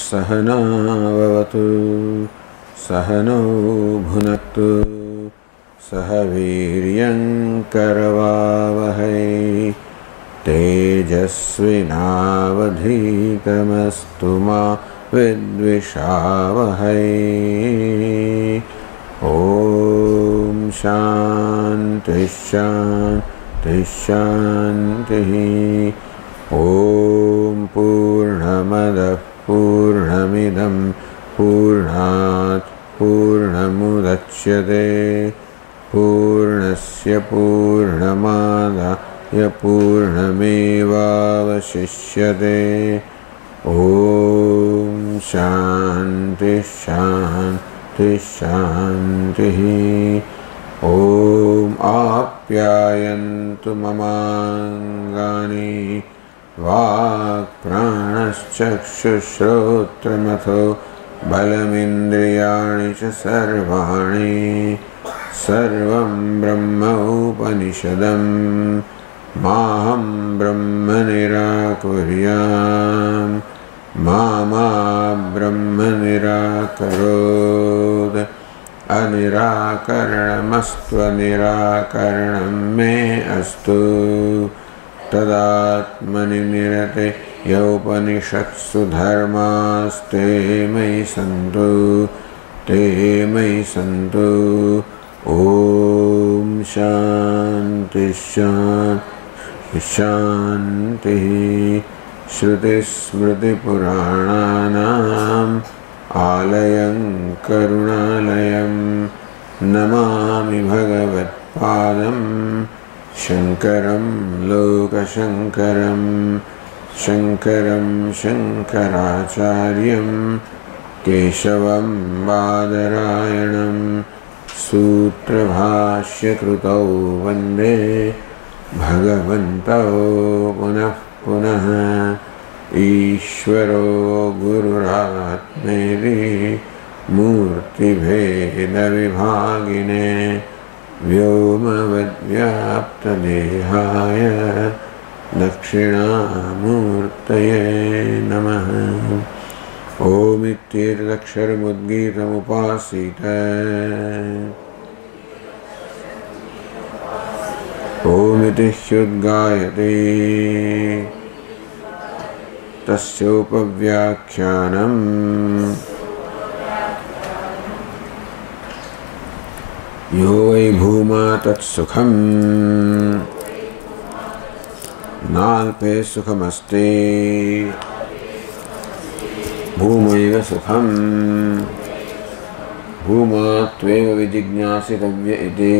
सहना भवतु सहनौ भुनक्तु सह वीर्यं करवावहै तेजस्विनावधीतमस्तु मा विद्विषावहै। ॐ शान्ति शान्ति शान्तिः। ॐ पूर्णमदः पूर्णमिदं पूर्णात् पूर्णमुदच्यते पूर्णस्य पूर्णमादाय पूर्णमेवावशिष्यते। ॐ शान्ति शान्ति शान्तिः। ॐ आप्यायन्तु ममाङ्गानि वाक्प्राणश्चक्षुश्रोत्रमथो बलमिन्द्रियाणि च सर्वाणि सर्वं ब्रह्म उपनिषदं माहं ब्रह्म निराकुर्याम् मा ब्रह्म निराकरोत्। अनिराकरणमस्त्वनिराकरणं मे अस्तु तदात्मनि निरते यौपनिषत्सु धर्मास्ते मयि सन्तु ते मयि सन्तु। ॐ शान्ति शान्ति शान्तिः। श्रुतिस्मृतिपुराणानाम् आलयं करुणालयं नमामि भगवत्पादं शङ्करं लोकशङ्करं शङ्करं शङ्कराचार्यं केशवं बादरायणं सूत्रभाष्यकृतौ वन्दे भगवन्तौ पुनः पुनः। ईश्वरो गुरुरात्मेति मूर्तिभेदविभागिने व्योमवद्व्याप्तदेहाय दक्षिणामूर्तये नमः। ओमित्येतदक्षरमुद्गीतमुपासीत ओमिति ह्युद्गायते तस्योपव्याख्यानम् यो वै भूमा तत्सुखम् नाल्पे सुखमस्ति भूमैव सुखम् भूमा त्वेव विजिज्ञासितव्य इति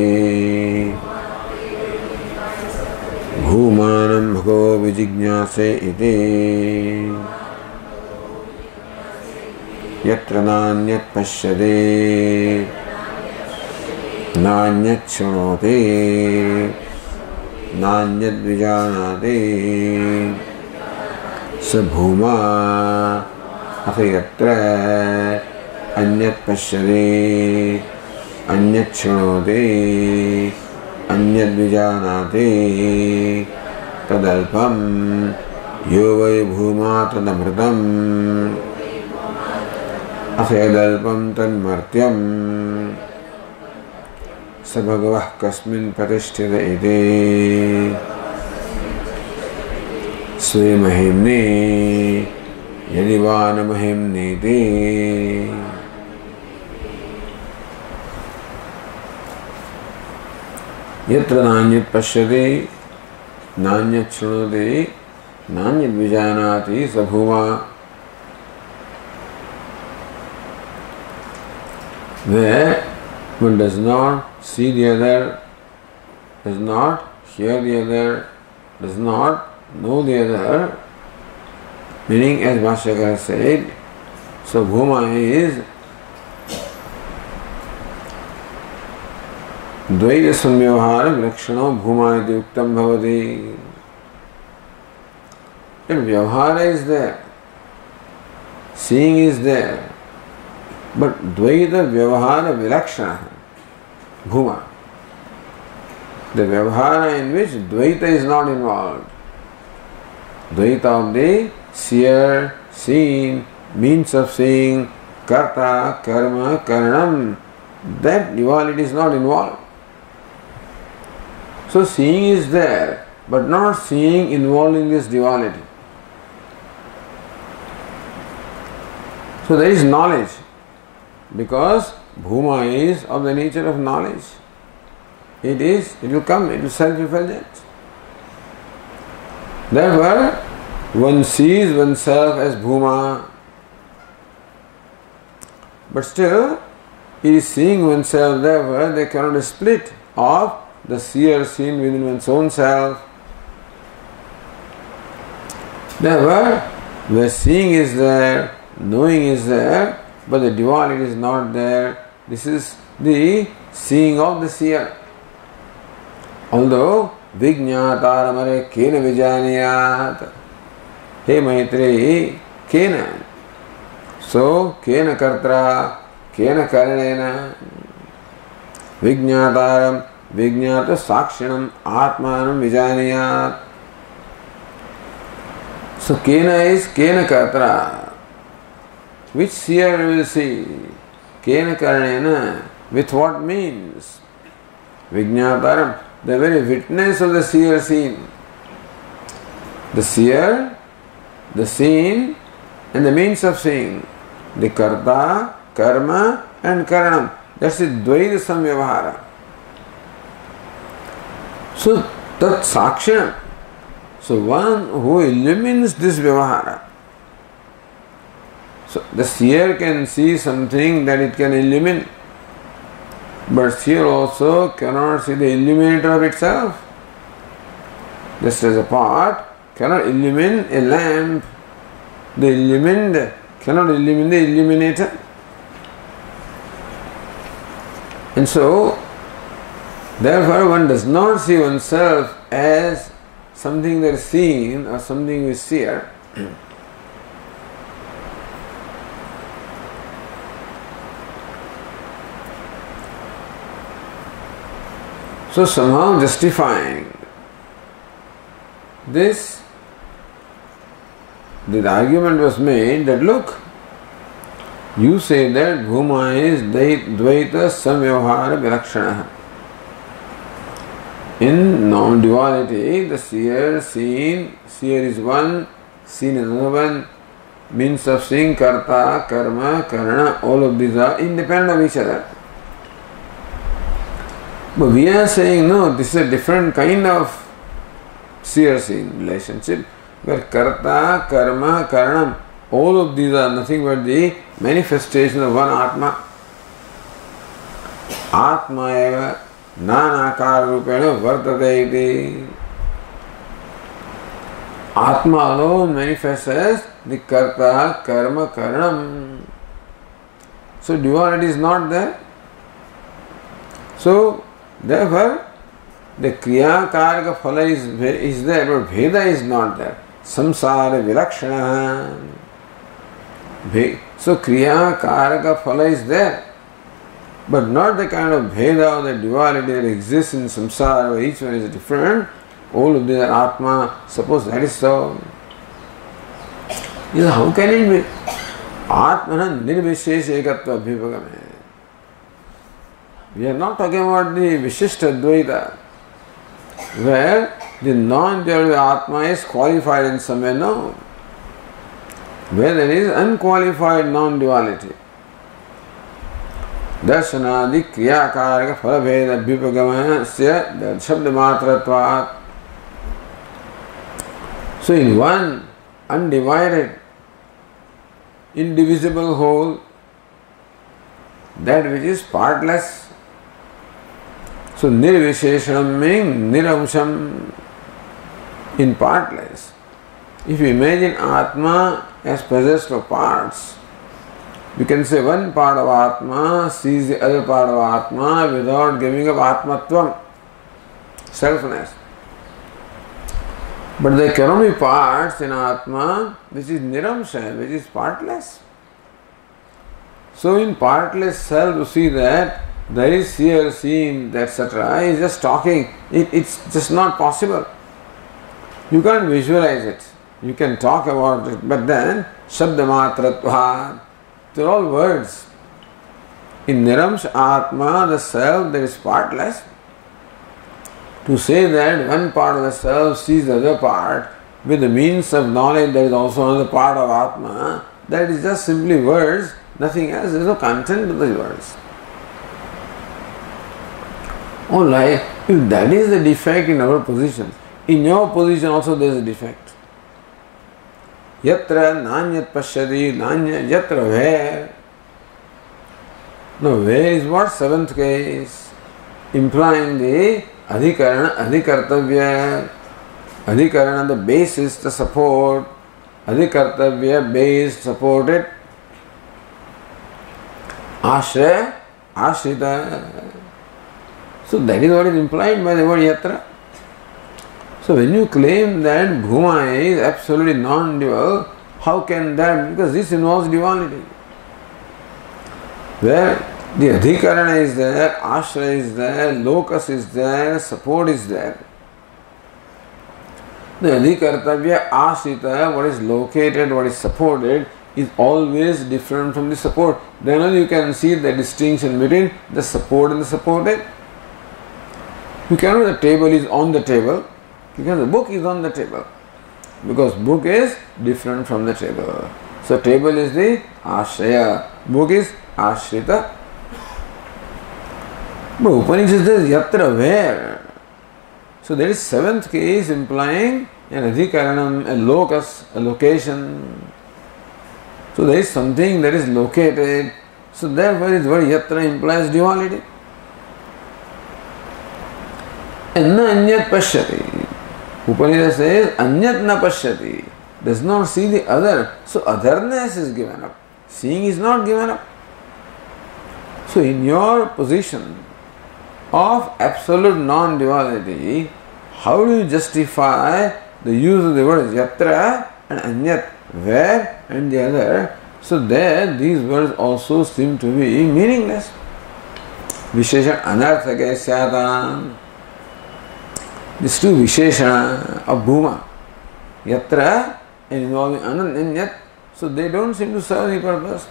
भूमानं भगो विजिज्ञासे इति यत्र नान्यत् पश्यते नान्यत् शृणोति नान्यद् विजानाति स भूमा अथ यत्र अन्यत् पश्यति अन्यत् शृणोति अन्यद् विजानाति तदल्पं यो वै भूमा तदमृतम् अथ यदल्पं तन्मर्त्यं स भगवः कस्मिन् प्रतिष्ठित इति स्वे महिम्नि यदि वा न महिम्नीति। यत्र नान्यत् पश्यति नान्यत् शृणोति नान्यद् विजानाति स भूमा। Where one does not see the other, does not hear the other, does not know the other, meaning as Bhashyakara said, so Bhuma is द्वैत संव्यवहार विलक्षणो भूमा इति उक्तं भवति। Vyavahara is there, seeing is there, but Dvaita Vyavahara Vilakshana Bhuma, the Vyavahara in which Dvaita is not involved, Dvaita of the seer, seen means of seeing, karta, karma, karanam, that duality is not involved. So seeing is there, but not seeing involving this duality. So there is knowledge, because bhuma is of the nature of knowledge. It will come, it is self-effulgent. Therefore, one sees oneself as bhuma, but still he is seeing oneself, therefore there cannot be split of the seer seen within one's own self. Therefore, where seeing is there, knowing is there, but the duality is not there. This is the seeing of the seer. Although Vijñātāramare kena vijaniyāt. Hey Maitreyi, kena. So, kena kartra, kena karanena. Vijñātāram, vijñāta sakshinam, atmanam vijaniyāt. So, kena is kena kartra. Which seer will see? Kena karanena. With what means? Vijñātāram, the very witness of the seer seen. The seer, the seen, and the means of seeing. The karta, karma, and karanam. That's the dvaita samvyavahara. So, tat sakshinam. So, one who illumines this vyavahara. So, the seer can see something that it can illumine, but seer also cannot see the illuminator of itself. Just as a pot cannot illumine a lamp, the illumined cannot illumine the illuminator. And so, therefore, one does not see oneself as something that is seen or something with seer. So somehow justifying this, the argument was made that look, you say that bhuma is dvaita samyavahara vilakshana. In non-duality, the seer, seen, seer is one, seen is another one, means of seeing, karta, karma, karana, all of these are independent of each other. But we are saying, no, this is a different kind of seer-seen relationship, where karta, karma, karanam, all of these are nothing but the manifestation of one Atma. Atma eva nanakara rupena vartate iti. Atma alone manifests as the karta, karma, karanam. So duality is not there. So therefore, the kriya karaka phala is there, but bheda is not there. Samsara vilakshana. So kriya karaka phala is there, but not the kind of bheda or the duality that exists in samsara, where each one is different. All of these are Atma. Suppose that is so. How can it be? Atmana nirvishesha ekatva abhivagame. We are not talking about the Vishishta Dvaita, where the non-duality Atma is qualified in some way. No. Where there is unqualified non-duality. Darshanadi kriyakaraka phalabheda abhipagamaya shabdamatratvat. So in one undivided, indivisible whole, that which is partless. So nirvisheshanam means niramsham, in partless. If you imagine Atma as possessed of parts, we can say one part of Atma sees the other part of Atma without giving up Atmatvam, selfness. But there cannot be parts in Atma which is niramsha, which is partless. So in partless self you see that there is seer, seen, etc. Is just talking. It's just not possible. You can't visualize it. You can talk about it, but then Shabdamatratvat, they're all words. In Niramsh Atma, the self that is partless, to say that one part of the self sees the other part with the means of knowledge there is also another part of Atma, that is just simply words, nothing else. There is no content to the words. Alright, if that is the defect in our position, in your position also there is a defect. Yatra nanyat pashyati nanyat yatra where. Now where is what? Seventh case, implying the adhikarana, adhikartavya. Adhikarana, the basis, the support. Adhikartavya, base, supported. Ashraya, ashrita. So that is what is implied by the word yatra. So when you claim that Bhuma is absolutely non-dual, how can that? Because this involves duality. Where the adhikarana is there, ashraya is there, locus is there, support is there. The adhikartavya, ashrita, what is located, what is supported, is always different from the support. Then only you can see the distinction between the support and the supported. You cannot, the table is on the table, because the book is on the table. Because book is different from the table. So table is the ashraya, book is ashrita. But Upanishad says yatra where. So there is seventh case implying an adhikaranam, a locus, a location. So there is something that is located. So therefore this word yatra implies duality. And na anyat pashyati. Upanishad says anyat na pashyati. Does not see the other. So otherness is given up. Seeing is not given up. So in your position of absolute non-duality, how do you justify the use of the words yatra and anyat, where and the other? So there these words also seem to be meaningless. Vishesha anarthake syatam. These two Visheshana of Bhuma, yatra and involving anyat, so they don't seem to serve any purpose.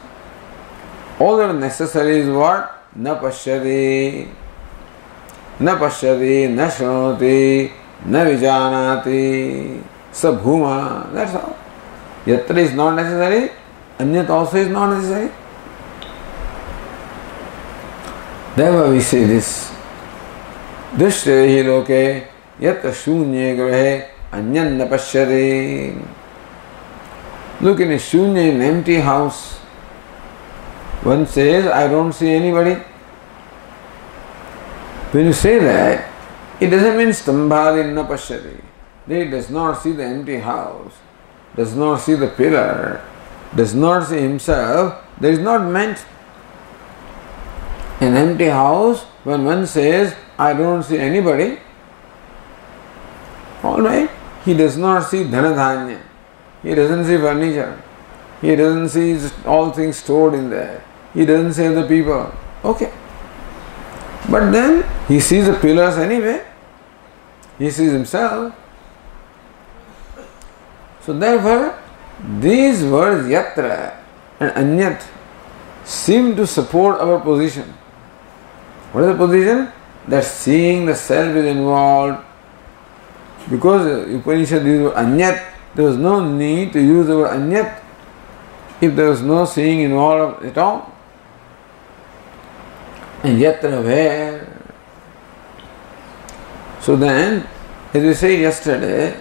All that are necessary is what? Na pashyati, na pashyati, na shrunoti, na vijanati, sa bhuma. That's all. Yatra is not necessary, anyat also is not necessary. Therefore we say this. Drishte hi loke yatra shunye grahe anyan na pashyati. Look, in a shunya, an empty house, one says, I don't see anybody. When you say that, it doesn't mean stambhadi na pashyati. He does not see the empty house, does not see the pillar, does not see himself. That is not meant. An empty house, when one says, I don't see anybody, alright, he does not see dhanadhanya. He doesn't see furniture. He doesn't see all things stored in there. He doesn't see the people. Okay. But then he sees the pillars anyway. He sees himself. So therefore, these words yatra and anyat seem to support our position. What is the position? That seeing the self is involved. Because Upanishad uses anyat, there was no need to use the word anyat if there was no seeing involved at all. And yatra where? So then, as we said yesterday,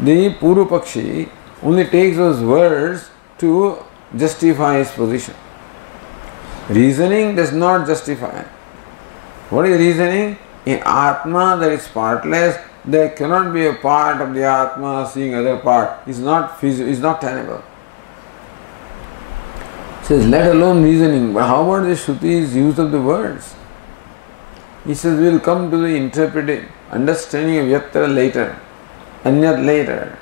the Puru Pakshi only takes those words to justify his position. Reasoning does not justify. What is reasoning? In Atma that is partless, there cannot be a part of the Atma seeing other part. It's not feasible, it's not tenable. It says, let alone reasoning. But how about the Shruti's use of the words? He says, we will come to the interpreting, understanding of yatra later, anyat later.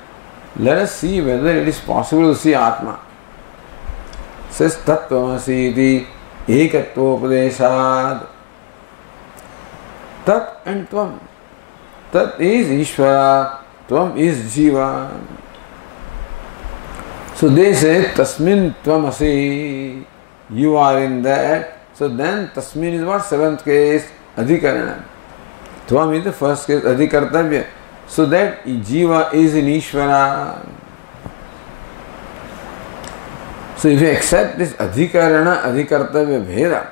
Let us see whether it is possible to see Atma. It says, tattvamasi iti ekatvopadeshad. Tat and Tvam. Tat is Ishvara, Tvam is Jiva. So they say Tasmin Tvamasi, you are in that. So then Tasmin is what? Seventh case, Adhikarana. Tvam is the first case, Adhikartavya. So that Jiva is in Ishvara. So if you accept this Adhikarana, Adhikartavya Bheda,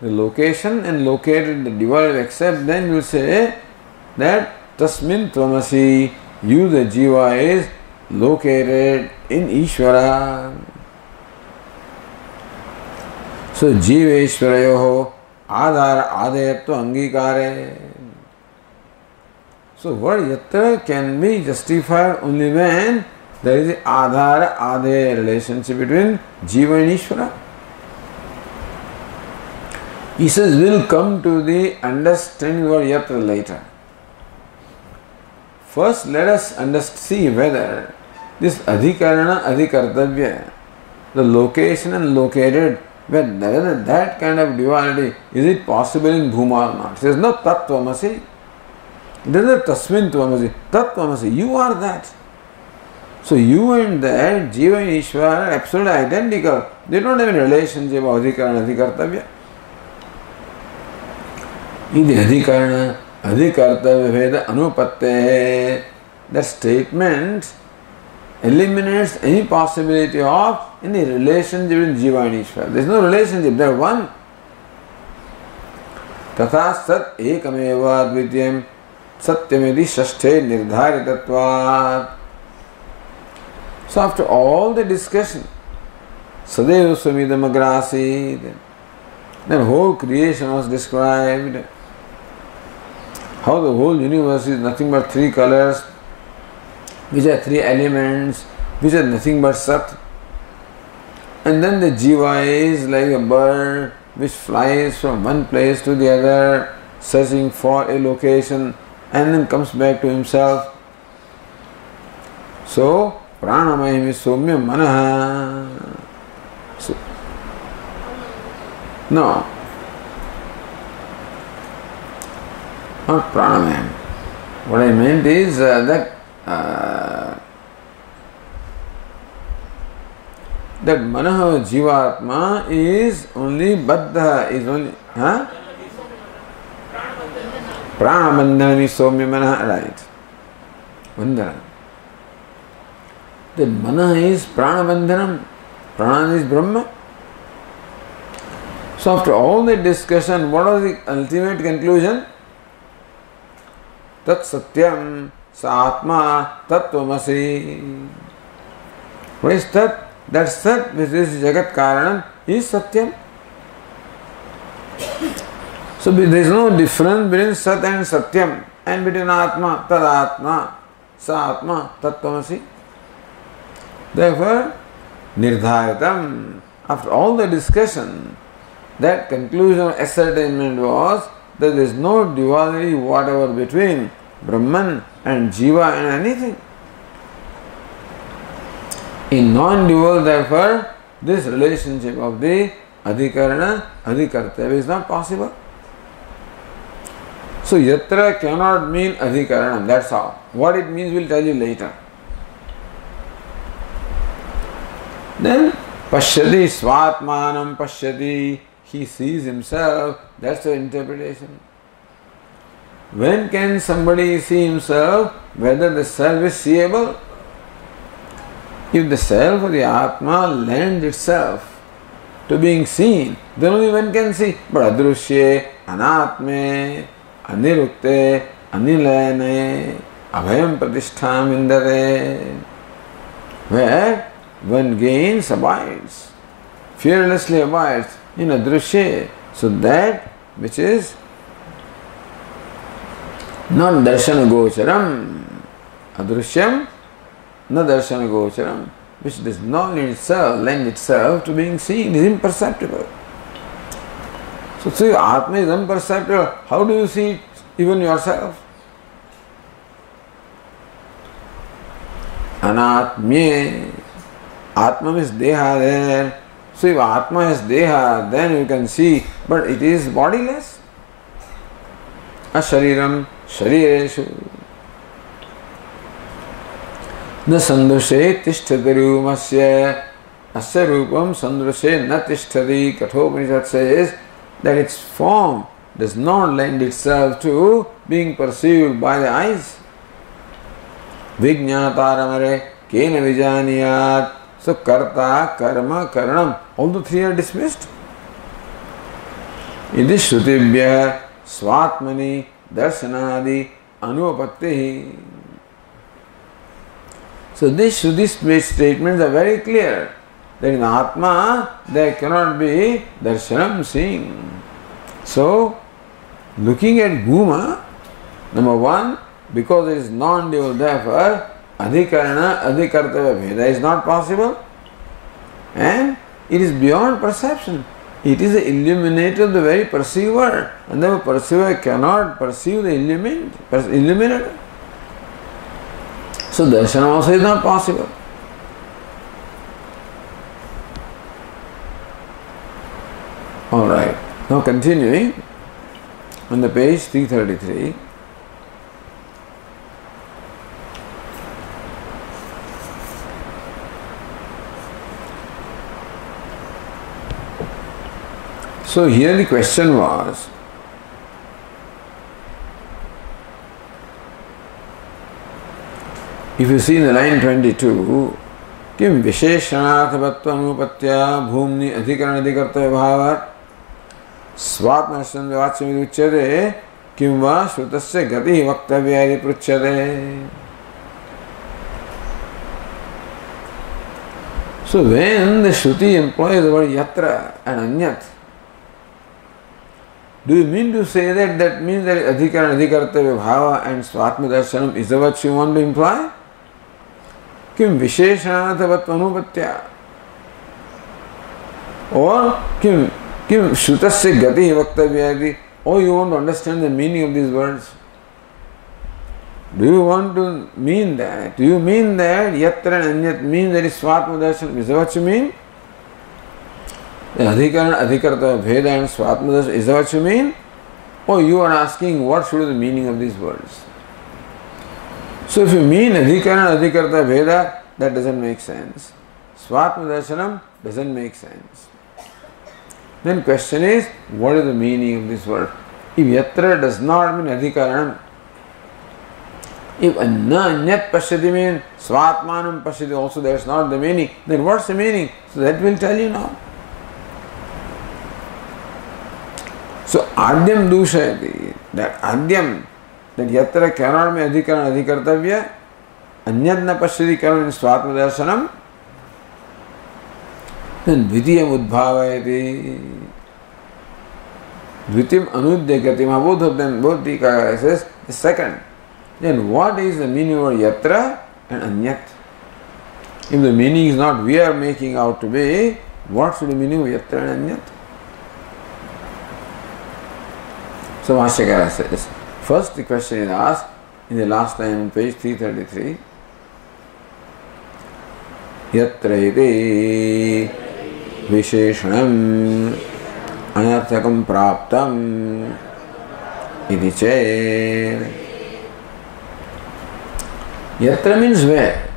the location and located, the divide accept, then you will say that Tasmin Tvamasi, you the Jiva is located in Ishvara. So Jiveshwarayoho Adhara Adayatva Angikare. So word yatra can be justified only when there is an Adhara Adaya relationship between Jiva and Ishvara. He says we'll come to the understanding of yatra later. First let us see whether this Adhikarana Adhikartavya, the location and located, whether that kind of duality, is it possible in Bhuma or not? It says no Tattvamasi. It is not Tasmin Tvamasi. Tattvamasi, you are that. So you and that, Jiva and Ishvara are absolutely identical. They don't have any relationship of Adhikarana Adhikartavya. Iti Adhikarana Adhikartavya Veda Anupatte. That statement eliminates any possibility of any relationship between Jiva and Ishvara. There is no relationship, they are one. Tatha Sat Ekameva Advityam Satyamedi Shashthe Nirdharitatvat. So after all the discussion, Sadeva Swamidam Agrasi, then whole creation was described, how the whole universe is nothing but three colors, which are three elements, which are nothing but Sat. And then the Jiva is like a bird which flies from one place to the other, searching for a location, and then comes back to himself. So, Pranamayam is Somya Manaha. So, no, not Pranamayam. What I meant is that Manaha Jivatma is only Baddha, is only Pranabandhanam is Somya Manaha, right? Bandhana. That Manaha is Pranabandhanam, Prana is Brahma. So after all the discussion, what was the ultimate conclusion? Tat Satyam Sa Atma Tattvamasi. What is Tat? That Sat, which is Jagat Karanam, is Satyam. So there is no difference between Sat and Satyam, and between Atma, Tad Atma, Sa Atma, Tattvamasi. Therefore, Nirdharitam, after all the discussion, that conclusion of ascertainment was that there is no duality whatever between Brahman and Jiva and anything. In non-dual, therefore, this relationship of the Adhikarana, Adhikartavya is not possible. So, Yatra cannot mean Adhikarana, that's all. What it means we'll tell you later. Then, Pashyati Svatmanam Pashyati, he sees himself, that's the interpretation. When can somebody see himself? Whether the self is seeable? If the self or the Atma lends itself to being seen, then only one can see. But Adrushye, Anatme, Anirukte, Anilayane, Abhayam Pratishtham Indare, where one gains, abides, fearlessly abides in Adrushye. So that which is not Darshana Gocharam, Adrushyam, na Darshana Gocharam, which does not lend itself to being seen, is imperceptible. So your Atma is imperceptible. How do you see it, even yourself? Anatmye, Atma means Deha there. So if Atma is Deha, then you can see, but it is bodiless. Ashariram, Sharireshu. न सन्दृशे तिष्ठति रूपस्य asya rupam sandrushe na tishtati. Kathopanishad says that its form does not lend itself to being perceived by the eyes. Vijñātāramare kena vijaniyāt. So karta, karma, karanam, all the three are dismissed. Iti shrutibhya svatmani darshanadi anupattihi. So these Shruti statements are very clear that in Atma there cannot be darshanam, seeing. So looking at Bhuma, number one, because it is non-dual, therefore adhikarana, adhikartava bheda is not possible, and it is beyond perception. It is the illuminator of the very perceiver, and the perceiver cannot perceive the illuminator. So darshan also is not possible. Alright, now continuing on the page 333. So here the question was, if you see in the line 22, किम विशेषणार्थवत्व अनुपत्या भूमनि अधिकरण अधिकर्तव्य भावात् स्वात्मदर्शन वाच्यमिति उच्यते किं वा श्रुतस्य गतिः वक्तव्या इति पृच्छ्यते. So when the Shruti employs the word yatra and anyat, do you mean to say that that means that adhikaran adhikartavya bhava and swatma darshanam is what you want to imply? Kim visheshanathavat anupatya, or kim shrutasya gati vaktavya, or you want to understand the meaning of these words? Do you want to mean that? Do you mean that yatra and anyat means that is swatma darshanam? Is that what you mean? The adhikaran adhikartavya bheda and swatma darshanam, is that what you mean? Or you are asking what should be the meaning of these words? So if you mean adhikaran adhikarta bheda, that doesn't make sense. Swatma darshanam doesn't make sense. Then question is, what is the meaning of this word? If yatra does not mean adhikaranam, if anyat pashyati means swatmanam pashyati also, that's not the meaning, then what's the meaning? So that will tell you now. So adyam dushayati, that adyam, that yatra cannot be adhikaran adhikartavya, anyad na pashyati cannot be swatma darshanam, then dvitiyam udbhavayati, dvitiyam anudyagatima, both of them, both Tika says the second. Then what is the meaning of yatra and anyat? If the meaning is not we are making out to be, what should the meaning of yatra and anyat? So Bhashyakara says, first the question is asked in the last line on page 333. Yatra iti visheshanam anarthakam praptam iti ched. Yatra means where.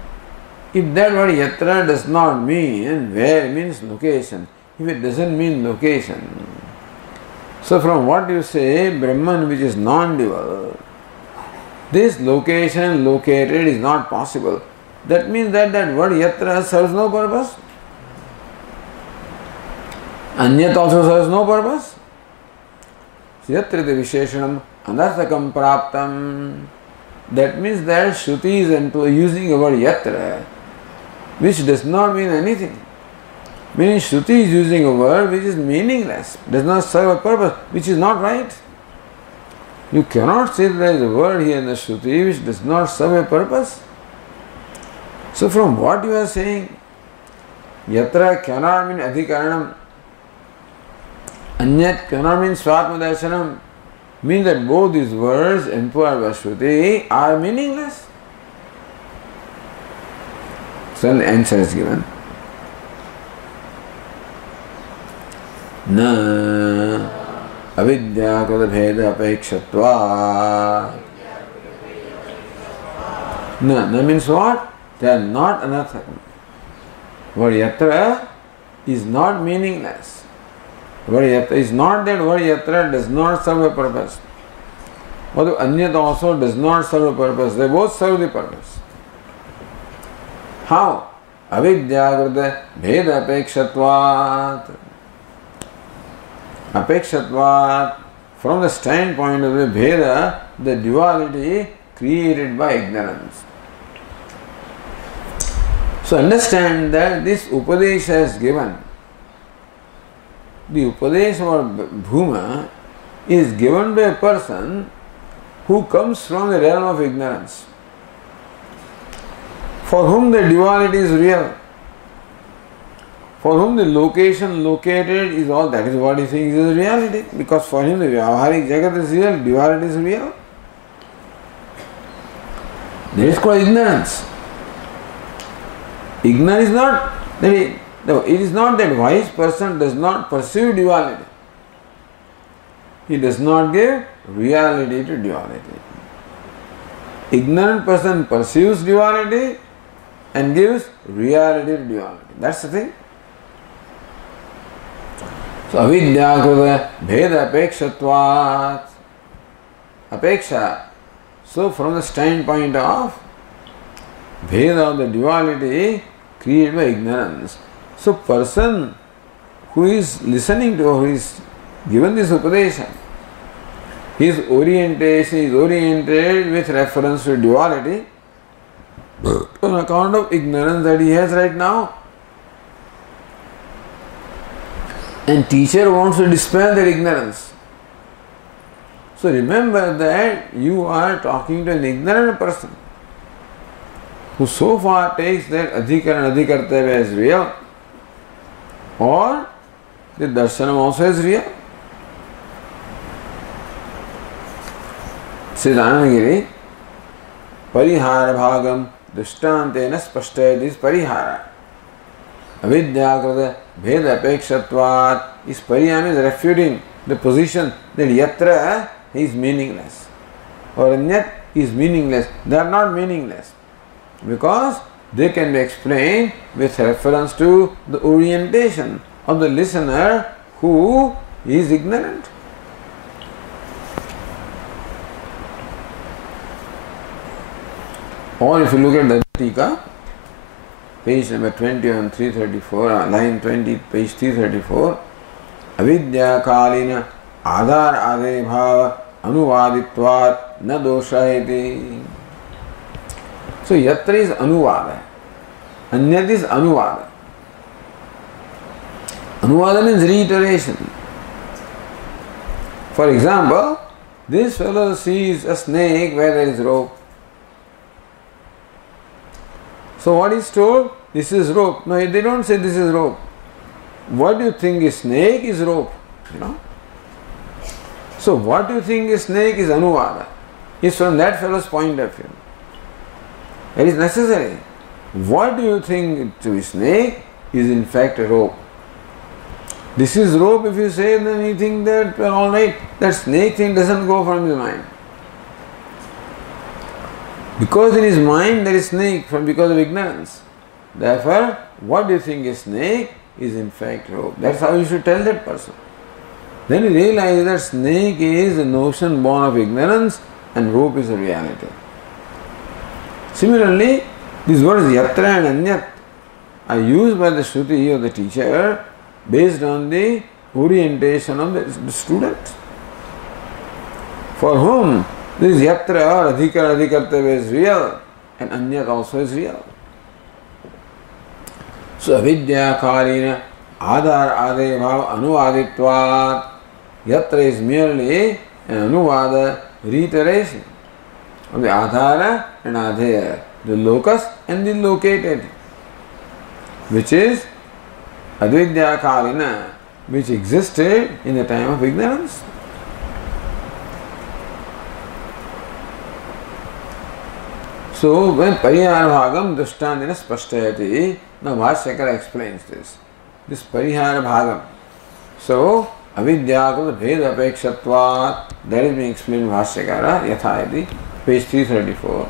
If that word yatra does not mean where, means location. If it doesn't mean location, so from what you say, Brahman which is non-dual, this location located is not possible. That means that word yatra serves no purpose. Anyat also serves no purpose. Yatra the visheshanam anarthakam praptam. That means that Shruti is using the word yatra, which does not mean anything. Meaning Shruti is using a word which is meaningless, does not serve a purpose, which is not right. You cannot say that there is a word here in the Shruti which does not serve a purpose. So from what you are saying, yatra cannot mean adhikaranam, anyat cannot mean swatma darshanam, means that both these words employed by Shruti are meaningless. So the answer is given. Na avidya kada bheda apekshvatva. Na means what? They are not anarthaka. Word yatra is not meaningless. Word yatra is not that word yatra does not serve a purpose. Although anyat also does not serve a purpose. They both serve the purpose. How? Avidyagrita bheda apekshatvat. Apekshatvat, from the standpoint of the bheda, the duality created by ignorance. So understand that this Upadesha is given. The Upadesha or Bhuma is given by a person who comes from the realm of ignorance, for whom the duality is real, for whom the location located is all, that is what he thinks is reality, because for him the Vyavaharik Jagat is real, duality is real. That is called ignorance. Ignorance is not that it is not that wise person does not perceive duality. He does not give reality to duality. Ignorant person perceives duality and gives reality to duality. That's the thing. So avidyakrita bheda apekshatvat. Apeksha. So from the standpoint of bheda of the duality created by ignorance. So person who is listening to, who is given this Upadesha, his orientation is oriented with reference to duality on account of ignorance that he has right now. And teacher wants to dispel that ignorance. So remember that you are talking to an ignorant person who so far takes that adhikara and adhikartavya as real, or the darshanam also as real. Siddhanagiri parihara bhagam drishtantena spashtayati is parihara. Avidyakrita bheda apekshatvat is pariyam, is refuting the position that yatra is meaningless or anyat is meaningless. They are not meaningless because they can be explained with reference to the orientation of the listener who is ignorant. Or if you look at the Tika, page number 20 on 334, line 20, page 334, avidya kalina adhar ade bhava anuvaditvat na doshaheti. So yatra is anuvada, anyat is anuvada. Anuvada means reiteration. For example, this fellow sees a snake where there is rope. So what is told? This is rope. No, they don't say this is rope. What do you think is snake is rope? You know. So what do you think is snake is anuvada. Is from that fellow's point of view. It is necessary. What do you think to be snake is in fact a rope. This is rope, if you say, then you think that, well, all right, that snake thing doesn't go from his mind. Because in his mind there is snake because of ignorance. Therefore, what do you think is snake is in fact rope. That's how you should tell that person. Then you realize that snake is a notion born of ignorance and rope is a reality. Similarly, these words yatra and anyat are used by the Shruti or the teacher based on the orientation of the student, for whom this yatra or adhikara adhikartavya is real and anyat also is real. So avidya kalina adhar ade bhav anuvaditvat. Yatra is merely an anuvada, reiteration of the adhara and adheya, the locus and the located, which is advidya kalina, which existed in the time of ignorance. So when parihara bhagam drishtantena spashtayati, now Bhashyakara explains this. This parihara bhagam. So avidyakrita bheda apekshatvat, that is being explained in Bhashyakara, yathayati, page 334.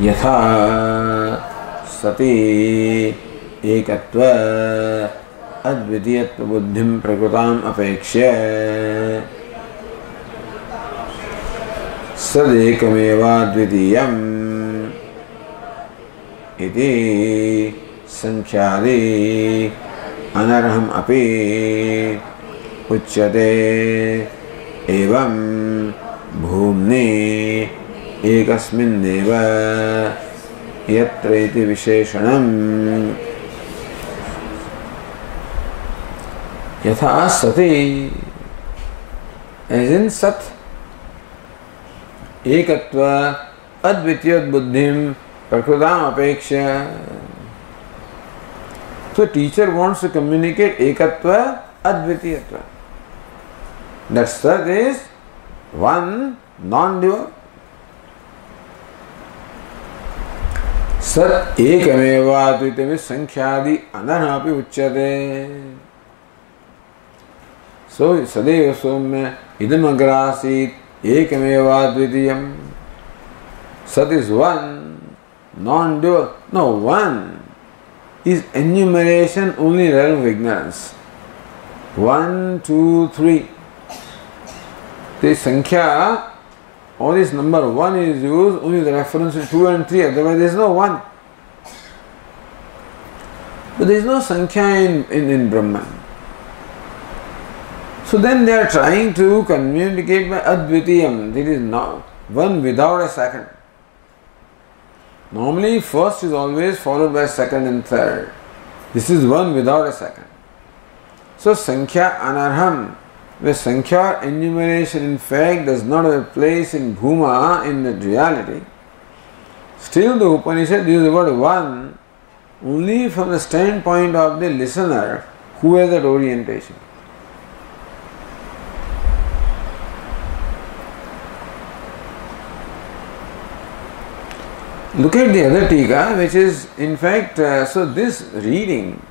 यथा सति एकत्व अद्वितीयत्व बुद्धिं प्रकृताम् अपेक्ष्य सदेकमेवाद्वितीयम् इति संख्यादि अनर्हम् अपि उच्यते। एवं भूम्नि एकस्मिन्नेव यत्र इति विशेषणम्। यथा सति एज इन सत एकत्व अद्वितीय बुद्धिम प्रकृताम अपेक्षा। So teacher wants to communicate ekatva advitiyatva. That sat is one non-dual. सत एकमेवा द्वितीय में संख्यादि अनर्हापि उच्यते। सो सदैव सौम्य इदम अग्रासीत एकमेवा द्वितीयम। सत is one, non-dual. No, one is enumeration only realm of ignorance. 1, 2, 3. The sankhya, all this number 1 is used only the reference to 2 and 3, otherwise there is no 1. But there is no sankhya in Brahman. So then they are trying to communicate by advitiyam. There is not one without a second. Normally first is always followed by second and third. This is one without a second. So sankhya anarham, where sankhya enumeration in fact does not have a place in bhuma, in the reality. Still the Upanishad uses the word one only from the standpoint of the listener who has that orientation. Look at the other tika, which is in fact, so this reading,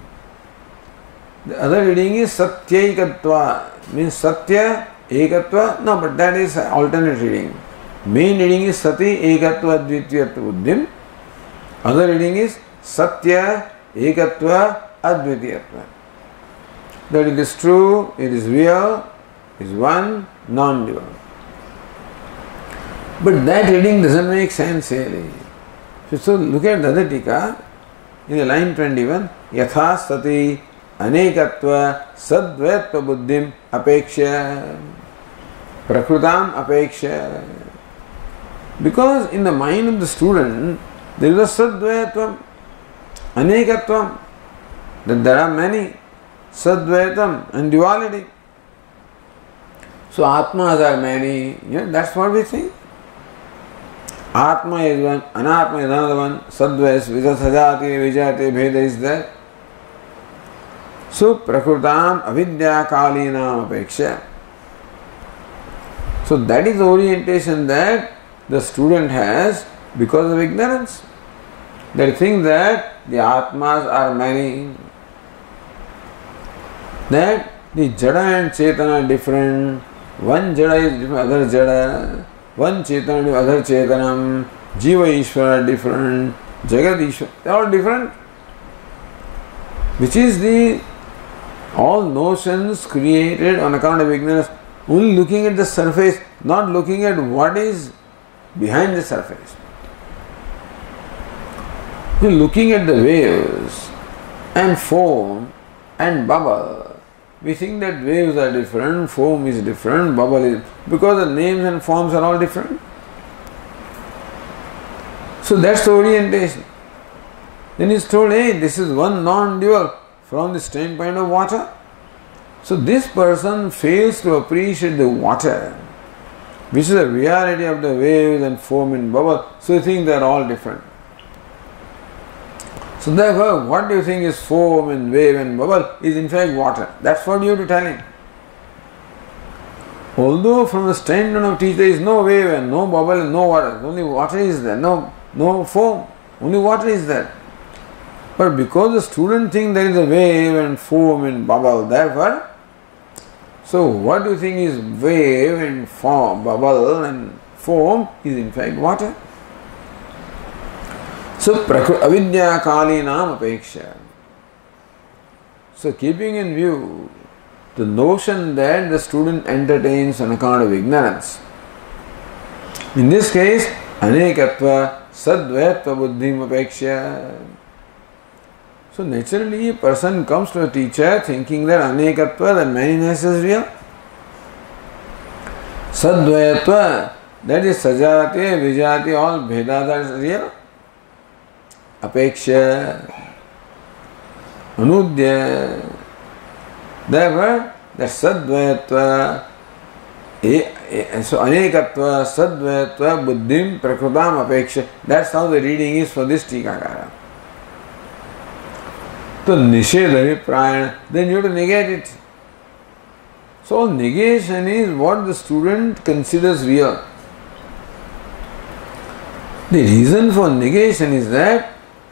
the other reading is satyaikatva, means satya ekatva. No, but that is alternate reading. Main reading is sati ekatva advitiyatva buddhim. Other reading is satya ekatva advitiyatva. That it is true, it is real, is one, non-dual. But that reading doesn't make sense really. So look at the other tika in the line 21. Yatha sati anekatva sadvaitva buddhim apeksha prakrutam apeksha. Because in the mind of the student there is a sadvaitvam, anekatvam, that there are many, sadvaitam and duality. So atmas are many, that's what we think. Atma is one, Anatma is another one, Sadva is Vijasajati, Vijayate, Bheda is there. So, Prakrutam Avidya Kalinam Apeksha. So, that is the orientation that the student has because of ignorance. They think that the Atmas are many, that the Jada and Chetana are different, one Jada is different, other Jada. One Chetana, other Chetanam, Jiva Ishvara are different, Jagat Ishvara, they are all different. Which is the all notions created on account of ignorance, only looking at the surface, not looking at what is behind the surface. Looking at the waves and foam and bubble, we think that waves are different, foam is different, bubble is, because the names and forms are all different. So that's the orientation. Then he's told, hey, this is one non-dual from the standpoint of water. So this person fails to appreciate the water, which is the reality of the waves and foam and bubble. So you think they are all different. So therefore, what do you think is foam and wave and bubble is in fact water. That's what you have to tell him. Although from the standpoint of teacher there is no wave and no bubble and no water, only water is there, no foam, only water is there. But because the student thinks there is a wave and foam and bubble, therefore, so what do you think is wave and foam, bubble and foam is in fact water. So, avidya kalinam apeksha. So, keeping in view the notion that the student entertains on account of ignorance. In this case, anekatva sadvaitva buddhim apeksha. So, naturally, a person comes to a teacher thinking that anekatva, that manyness is real. Sadvaitva, that is sajati, vijati, all Vedas are real. Apeksha, anudya. Therefore, that sadvaitva, so anekatva, sadvaitva, buddhim, prakrutam, apeksha. That's how the reading is for this tikakara. So nishedha viprayana, then you have to negate it. So negation is what the student considers real. The reason for negation is that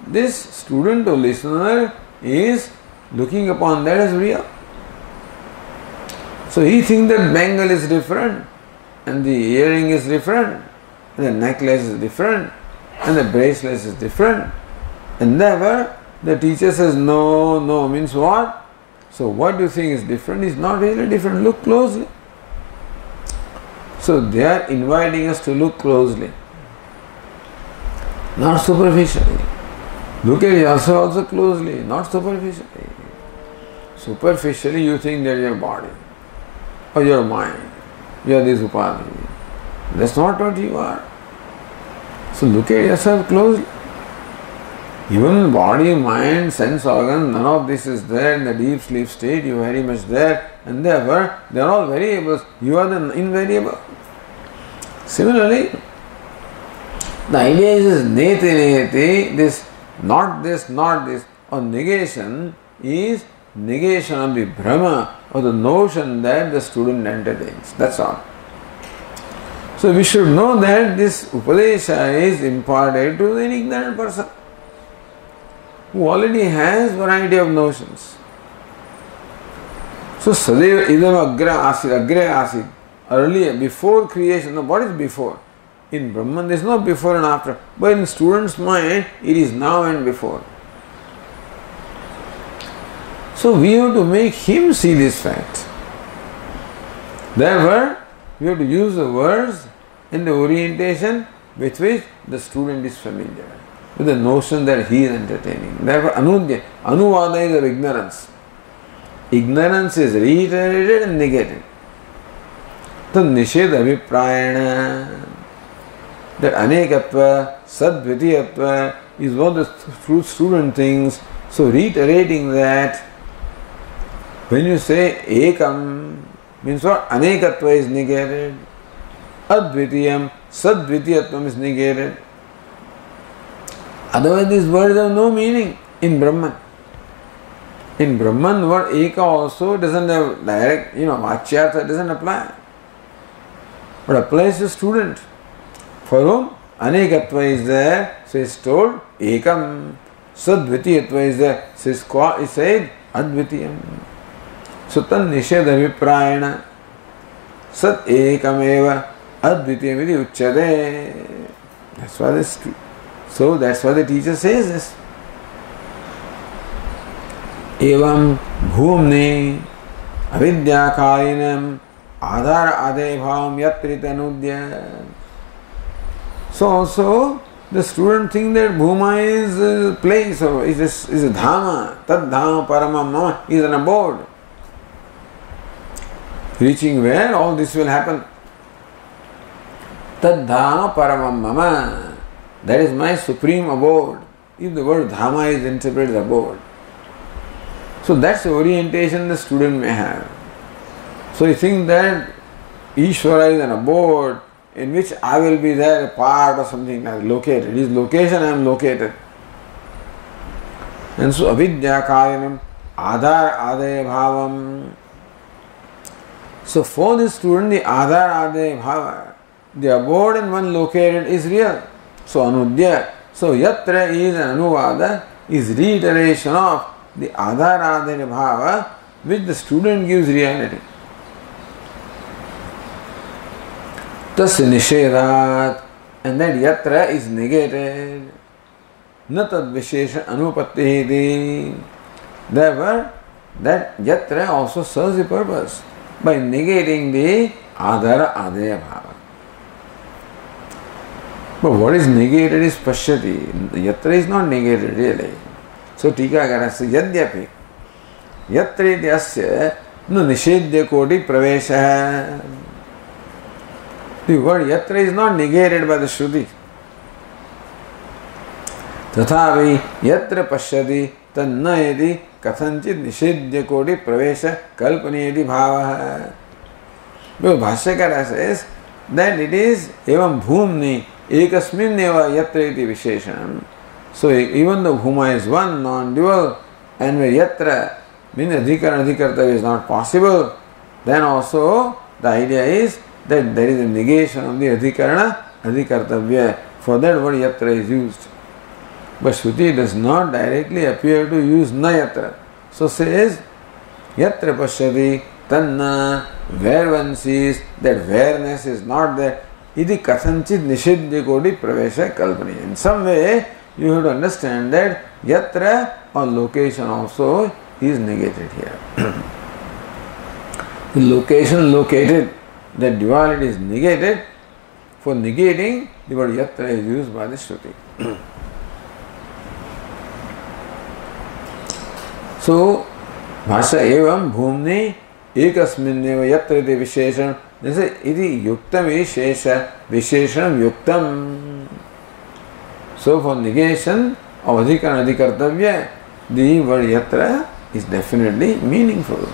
this student or listener is looking upon that as real. So he thinks that bangle is different, and the earring is different, and the necklace is different, and the bracelet is different. And therefore the teacher says, no, no, means what? So what you think is different is not really different. Look closely. So they are inviting us to look closely, not superficially. Look at yourself also closely, not superficially. Superficially you think that your body or your mind, you are this upadhi. That's not what you are. So look at yourself closely. Even body, mind, sense organ, none of this is there in the deep sleep state. You are very much there, and therefore they are all variables. You are the invariable. Similarly, the idea is neti, this, not this, not this, or negation is negation of the Brahma or the notion that the student entertains. That's all. So we should know that this Upadesha is imparted to the ignorant person who already has variety of notions. So Sadeva idam agra asid, earlier, before creation. Now what is before? In Brahman there is no before and after, but in student's mind it is now and before. So we have to make him see this fact. Therefore, we have to use the words in the orientation with which the student is familiar, with the notion that he is entertaining. Therefore, anudya, anuvada is of ignorance. Ignorance is reiterated and negated. Tad nishedha viprayana, that anekatva, sadvitiyatva is what the student thinks. So reiterating that, when you say ekam, means what? Anekatva is negated. Advitiyam, sadvitiyatvam is negated. Otherwise these words have no meaning in Brahman. In Brahman, word eka also doesn't have direct, vachyartha doesn't apply. But applies to student. For whom anekatva is there, so is told ekam. Sadvitiyatva is there, so is said advitiyam. So tan nishedha viprayana sat ekameva advitiyam iti uchyate. That's why this. So that's why the teacher says this. Evam bhumne avidya kalinam adhara adebhavam yatrita anudya. So also the student thinks that bhuma is a place or is a dhama. Tad dhama paramam mama is an abode. Reaching where all this will happen. Tad dhama paramam mama. That is my supreme abode. If the word dhama is interpreted as abode. So that's the orientation the student may have. So you think that Ishvara is an abode in which I will be there, a part or something like located. His location I am located. And so avidya kalinam adhar adaya bhavam. So for the student the adhar adaya bhava, the abode and one located is real. So anudya. So yatra is an anuvada, is reiteration of the adhar adaya bhava which the student gives reality. Tasya nishedat, and that yatra is negated. na tad vishesha anupatti. Therefore, that yatra also serves the purpose by negating the adhara adaya bhava. But what is negated is pashyati. Yatra is not negated really. So Tikakara says, Yadyapi Yatra ityasya no nishedya koti pravesha. The word yatra is not negated by the Shruti. Tathavi yatra pashyati tanna yadi kathanchit nishedya koti pravesha kalpanayati bhava. Because Bhashyakara says that it is evam bhumni ekasmin eva yatra iti visheshanam. So even though bhuma is one, non-dual, and where yatra means adhikara adhikartavya is not possible, then also the idea is that there is a negation of the adhikarana adhikartavya. For that word yatra is used. But Shruti does not directly appear to use na yatra. So says yatra pashyati tanna, where one sees that awareness is not there, iti kathanchit nishidya koti pravesha kalpani. In some way you have to understand that yatra or location also is negated here. The location located, that duality is negated. For negating, the word yatra is used by the Shruti. So, Bhasha evam bhumni ekasminneva yatra iti visheshanam. They say, iti yuktam vishesha visheshanam yuktam. So, for negation of adhikara adhikartavya, the word yatra is definitely meaningful.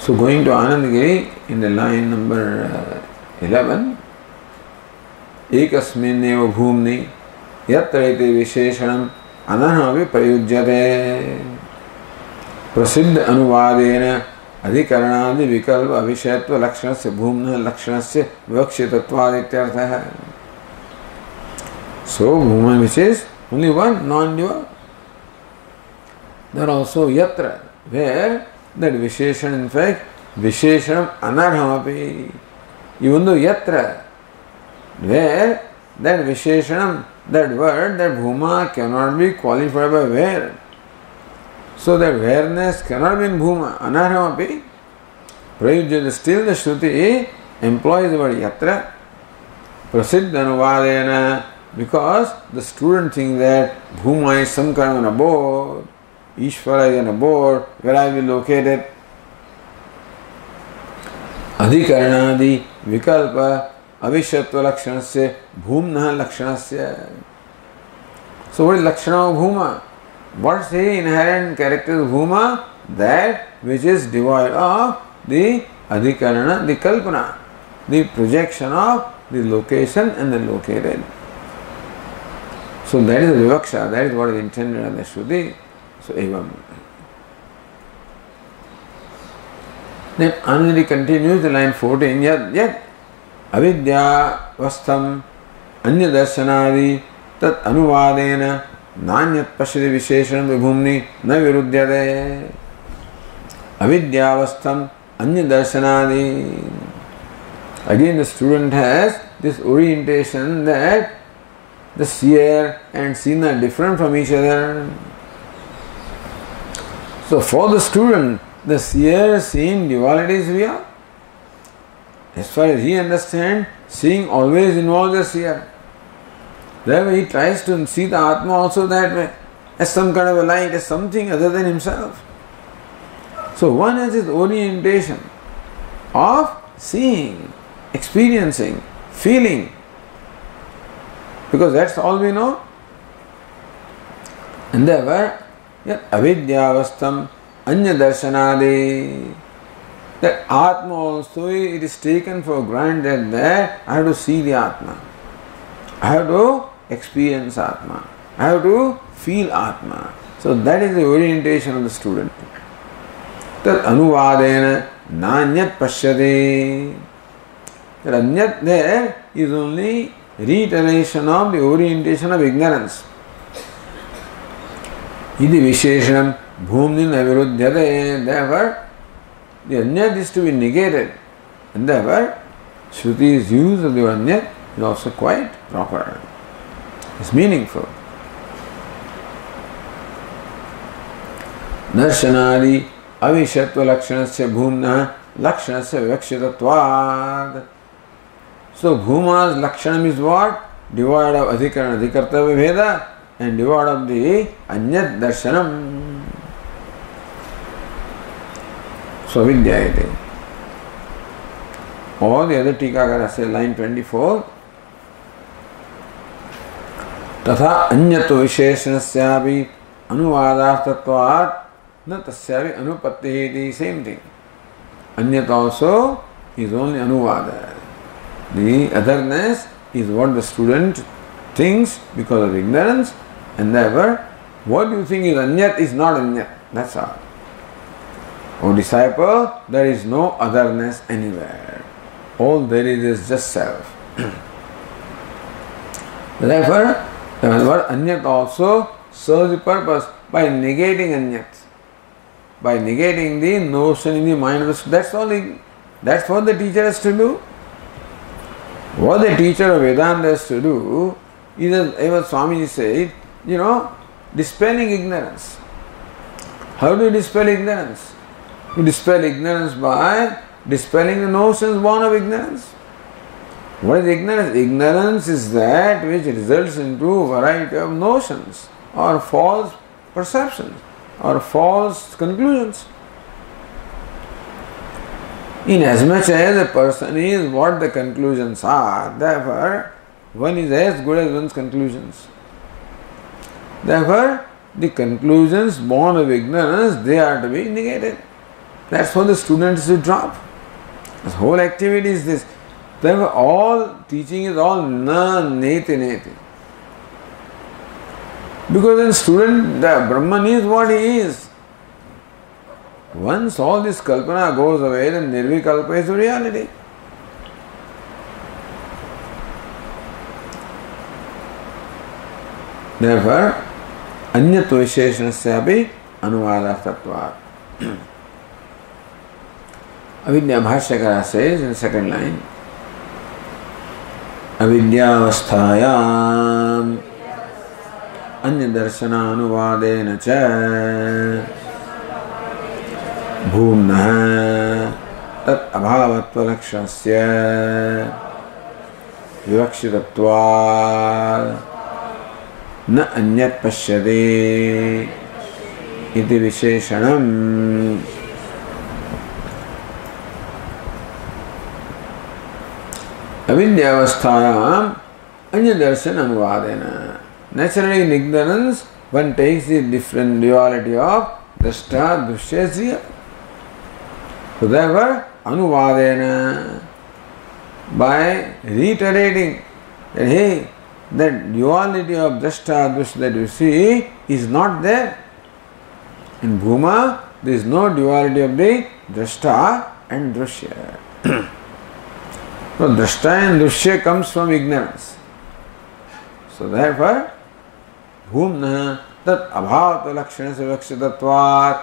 So going to Anandagiri in the line number 11, ekasminneva bhumni yatra iti visheshanam anahami prayujyate prasiddha anuvadena adhikaranadi vikalpa avishayatva lakshanasya bhumna lakshanasya vivakshitatvad ityartha. So bhuma, which is only one, non-dual. There also yatra, where that visheshan, in fact, visheshanam anarhamapi. Even though yatra, where that visheshanam, that word, that bhuma cannot be qualified by where. So that awareness cannot be in bhuma, anarhamapi. Prayujyate, still the Shruti employs the word yatra, prasiddha anuvadena, because the student thinks that bhuma is some kind of an abode, Ishvara is an abode, where I will be located. Adhikaranadi vikalpa avishatva lakshanasya bhumna lakshanasya. So what is lakshana of bhuma? What's the inherent character of bhuma? That which is devoid of the adhikarana, the kalpana, the projection of the location and the located. So that is the vivaksha, that is what is intended in the Shruti. So evam. Then Anandagiri continues the line 14. Yad avidya vastham anya darshanadi tat anuvadena nanyat pashyati visheshanam vibhumni na viruddhyate. Avidya vastham anya darshanadi. Again the student has this orientation that the seer and seen are different from each other. So for the student, the seer seeing duality is real. As far as he understands, seeing always involves the seer. Therefore he tries to see the Atma also that way, as some kind of a light, as something other than himself. So one has his orientation of seeing, experiencing, feeling, because that's all we know. And therefore, avidyavastam anya darshanadi, that Atma also, it is taken for granted that I have to see the Atma, I have to experience Atma, I have to feel Atma. So that is the orientation of the student. Tat anuvadena nanyat pashyati. That anyat there is only reiteration of the orientation of ignorance. Iti Visheshanam Bhumni Naviruddhyate. Therefore, the Anyat is to be negated. And therefore, Shruti's use of the Anyat is also quite proper. It's meaningful. Darshanadi Avishatva Lakshanasya Bhumna Lakshanasya Vivakshitatvad. So Bhuma's Lakshanam is what? Devoid of Adhikarana Adhikartavya Veda and devoid of the Anyat Darshanam. Swavidyayate. All the other Tikakara say line 24. Tatha Anyato Visheshanasyapi Anuvadastatvat na tasyavi anupattihi. Same thing. Anyat also is only anuvada. The otherness is what the student thinks because of ignorance, and therefore what you think is anyat is not anyat. That's all. O disciple, there is no otherness anywhere. All there is just self. Therefore, the word anyat also serves the purpose by negating anyat. By negating the notion in the mind of the student. That's what the teacher has to do. What the teacher of Vedanta has to do is, as Swami said, dispelling ignorance. How do you dispel ignorance? You dispel ignorance by dispelling the notions born of ignorance. What is ignorance? Ignorance is that which results into a variety of notions or false perceptions or false conclusions. Inasmuch as a person is what the conclusions are, therefore one is as good as one's conclusions. Therefore, the conclusions born of ignorance, they are to be negated. That's what the students should drop. This whole activity is this. Therefore, all teaching is all na-neti-neti. Because then student, the Brahman is what he is. Once all this kalpana goes away, then nirvikalpa is the reality. Therefore, anyatva visheshanasyapi anuvadastatvat. Avidya Bhashyakara says in the second line, Avidyavasthayam Anyadarshana cha Bhumna tat abhavatva lakshanasya vivakshitatva na anyat pashyate iti visheshanam. Avidyavasthayam anyadarshan anuvadena. Naturally, in ignorance, one takes the different duality of drashta, dushya, zriya. So therefore, anuvadena, by reiterating that, hey, that duality of drashta, dushya that you see is not there. In Bhuma, there is no duality of the drashta and dushya. So drashta and dushya comes from ignorance. So therefore, bhumna tat abhavata lakshanasya vivakshitatvat.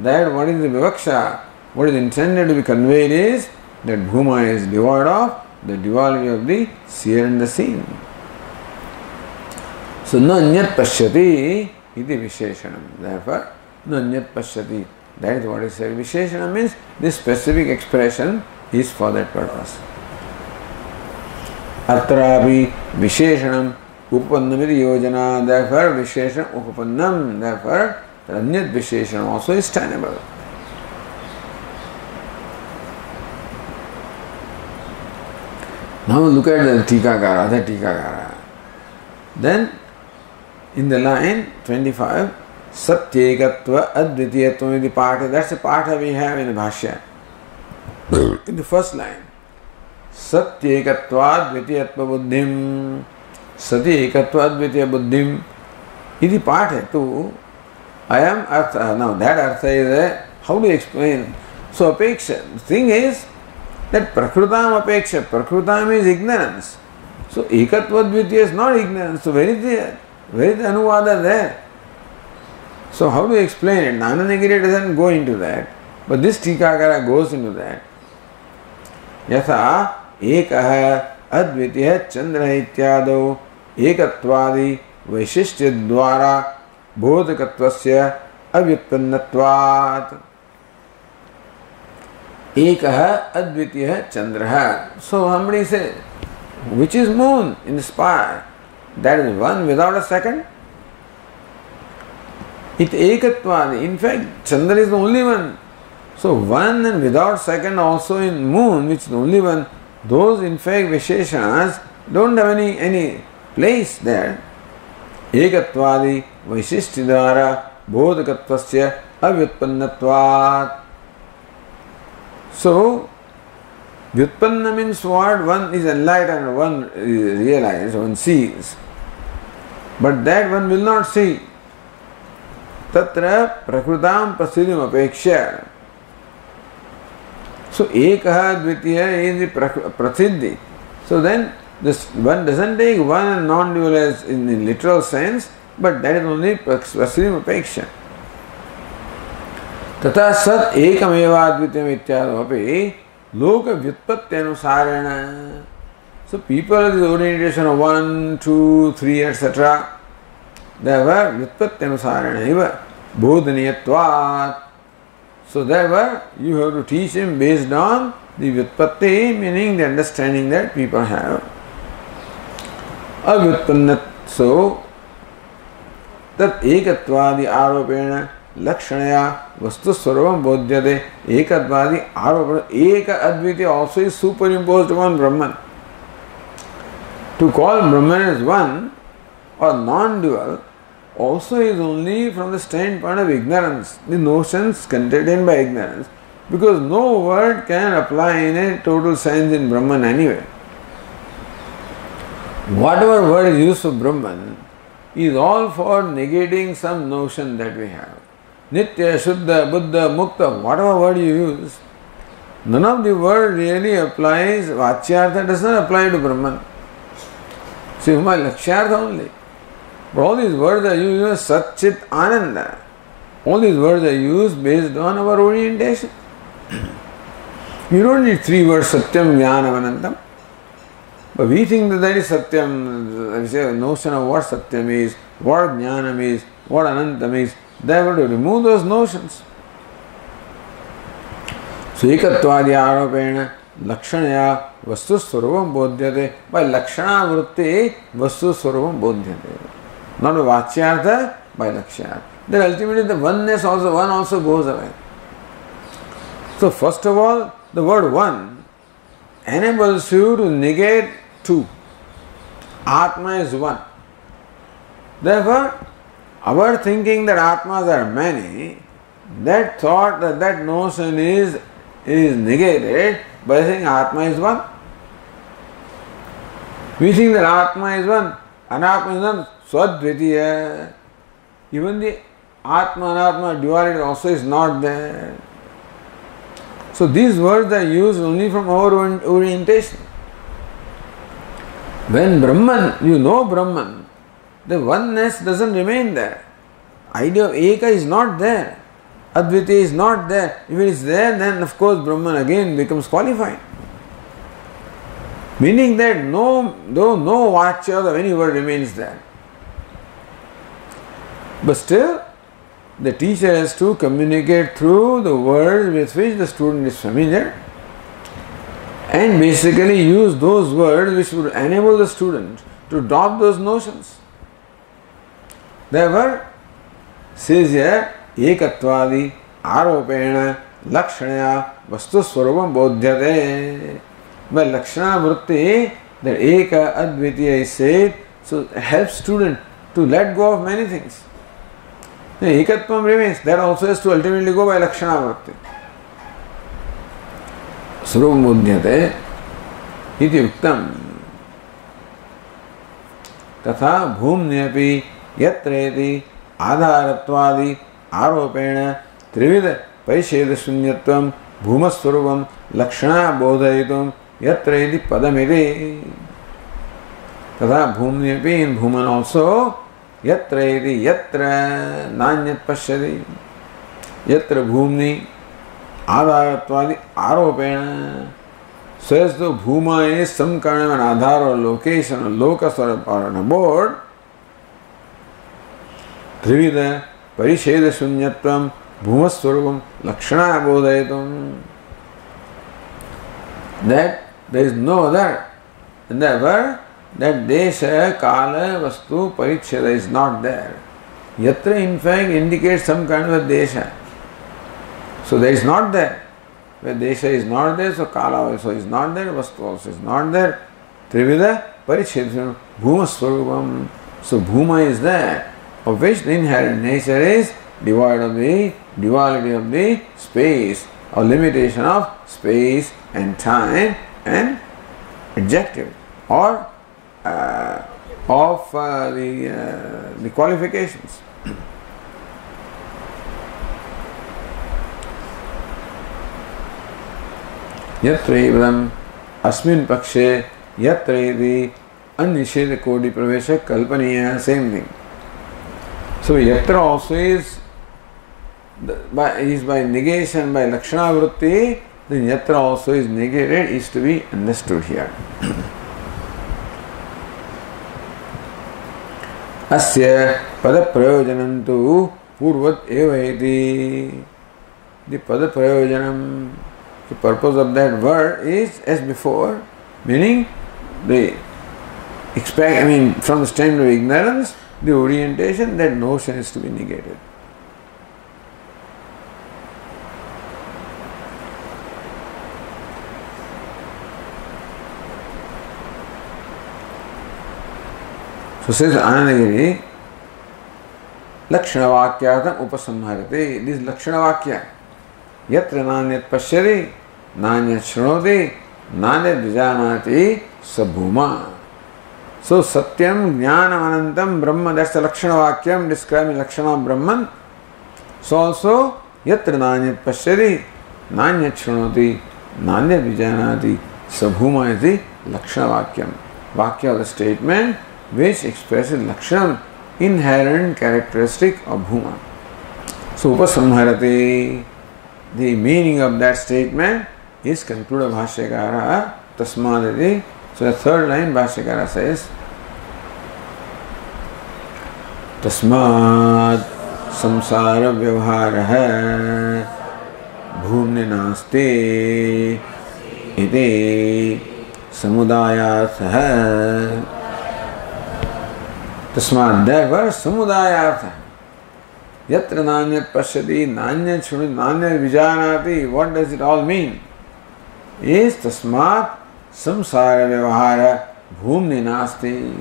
That what is the vivaksha, what is intended to be conveyed is that bhuma is devoid of the duality of the seer and the seen. So na anyat pashyati iti visheshanam. Therefore, na anyat pashyati. That is what is said. Visheshanam means this specific expression is for that purpose. Atrapi visheshanam upannamiti yojana. Therefore, visheshanam upannam. Therefore, anyat visheshanam also is tenable. Now look at the Tikakara, other Tikakara. Then, in the line 25, Satyekatva Advitiyatvam iti Patha. That's the Patha we have in the Bhashya. In the first line. Satyekatva Advitiyatva Buddhim. Satyekatva Advitiya Buddhim. Iti Patha tu. I am Artha. Now that Artha is how do you explain? So Apeksha. The thing is that Prakrutam Apeksha. Prakrutam is ignorance. So Ekatva Advitiya is not ignorance. So where is the Anuvada there? So how do you explain it? Nananagiri doesn't go into that, but this Tikakara goes into that. Yatha ekah advitiyah chandra ityado ekattvadi vaishishya dvara bodhakatvasya avyutpannatvat. Ekah advitiyah chandra. So somebody says, which is moon in the sky? That is one without a second. It ekatvadi. In fact, Chandra is the only one. So one and without second also in moon, which is the only one, those in fact Visheshanas don't have any place there. Ekatvadi vaishishtidvara bodhakatvasya avyutpannatvat. So, Vyutpanna means what? One is enlightened, one is realized, one sees. But that one will not see. Tatra prakrutam prasiddhim apeksha. So, ekaha dvitiya is the prasiddhi. So then, this one doesn't take one and non-dual as in the literal sense, but that is only prasiddhim apeksha. Tata sat ekameva dvitiyam ityadapi loka vyutpatyanusarana. So people have this orientation of 1, 2, 3, etc. They were vyutpatyanusarana eva bodhaniyatvat. So therefore you have to teach him based on the vyutpatti, meaning the understanding that people have. Avyutpannat. So tat ekatvadi aropena Lakshanaya Vastu Swarvam Bodhyate Ekadvadi Aropa Eka Adviti also is superimposed upon Brahman. To call Brahman as one or non-dual also is only from the standpoint of ignorance, the notions contained by ignorance, because no word can apply in a total sense in Brahman anyway. Whatever word is used for Brahman is all for negating some notion that we have. Nitya, Shuddha, Buddha, Mukta, whatever word you use, none of the word really applies. Vachyartha does not apply to Brahman. See, my Lakshyartha only. But all these words are used as Sat, Chit, Ananda. All these words are used based on our orientation. You don't need three words, Satyam, Jnanam, Anantam. But we think that is Satyam, I say, notion of what Satyam is, what Jnanam is, what Anantam is. They have to remove those notions. So, ekatvadi aropena lakshanaya vastu swaruvam bodhyate. By lakshana vritti vastu swaruvam bodhyate. Not by vachyartha, by lakshana. Then ultimately the oneness also, one also goes away. So first of all, the word one enables you to negate two. Atma is one. Therefore, our thinking that Atmas are many, that thought, that notion is negated by saying Atma is one. We think that Atma is one, Anatma is one, Swadvitiya. Even the Atma Anatma duality also is not there. So these words are used only from our orientation. When Brahman, you know Brahman, the oneness doesn't remain there. Idea of Eka is not there. Adviti is not there. If it is there, then of course Brahman again becomes qualified. Meaning that no vachya of any word remains there. But still, the teacher has to communicate through the words with which the student is familiar and basically use those words which would enable the student to adopt those notions. Therefore, says here, ekatvadi aropena lakshanaya vastu swarupam bodhyate. By lakshana vritti, that eka advitiya is said, so it helps student to let go of many things. The ekatvam remains, that also has to ultimately go by lakshana vritti. Swarupam bodhyate iti uktam. Tatha bhumnyapi यत्रेति आधारत्वादि आरोपेण त्रिविध परिच्छेद शून्यत्वं भूमस्वरूपं लक्षणा बोधयितुं यत्रेति पदमिति तथा भूम्नि अपि in Bhuman also yatra iti yatra nanyat pashyati. Yatra bhumni adharatvadi aropena. So as though bhuma is some kind of an adhar or location or locus or an abode, trivida parisheda shunyatvam bhumaswarupam lakshana bodhayatam. That there is no other. And therefore, that desha, kala, vastu, paricheda is not there. Yatra in fact indicates some kind of a desha. So there is not there. Where desha is not there, so kala also is not there, vastu also is not there. Trivida paricheda bhumaswarupam. So bhuma is there, of which the inherent nature is devoid of the duality of the space or limitation of space and time and adjective or of the qualifications. Yatra evam asmin pakshe yatra iti anisheda kodi pravesha kalpaniya, same thing. So yatra also is by negation, by lakshana vritti, then yatra also is negated, is to be understood here. Asya pada prayojanam tu purvat eva iti. The pada prayojanam, the purpose of that word is as before, meaning from the standpoint of ignorance, the orientation, that notion is to be negated. So says Anandagiri, Lakshana Vakyātam upasamharati. This Lakshana Vakya, Yatra nanyat pashyati, nanyat shrunoti, nanyat vijanati sabhuma. So Satyam Jnanam Anantam Brahma, that's the Lakshana Vakyam describing Lakshana of Brahman. So also Yatra nanyat pashyati, nanyat shrunoti, nanyat vijanati sabhuma is the Lakshana Vakyam. Vakya of the statement which expresses Lakshanam, inherent characteristic of Bhuma. So upasamharati, the meaning of that statement is concluded Bhashyakara tasmadati. So the third line Bhashyakara says tasmad samsara vyavharaha bhumni nasti iti samudayatha. Tasmad, therefore, samudayartha. Yatra nanyat pashyati, nanyat shrunati, nanyat vijanati. What does it all mean? Is tasmad samsara vyavahara bhumni nasti.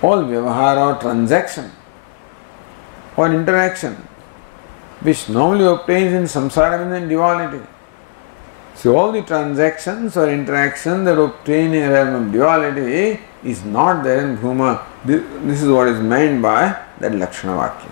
All vyavahara or transaction or interaction which normally obtains in samsara and duality. So all the transactions or interactions that obtain in a realm of duality is not there in Bhuma. This is what is meant by that Lakshana Vakya.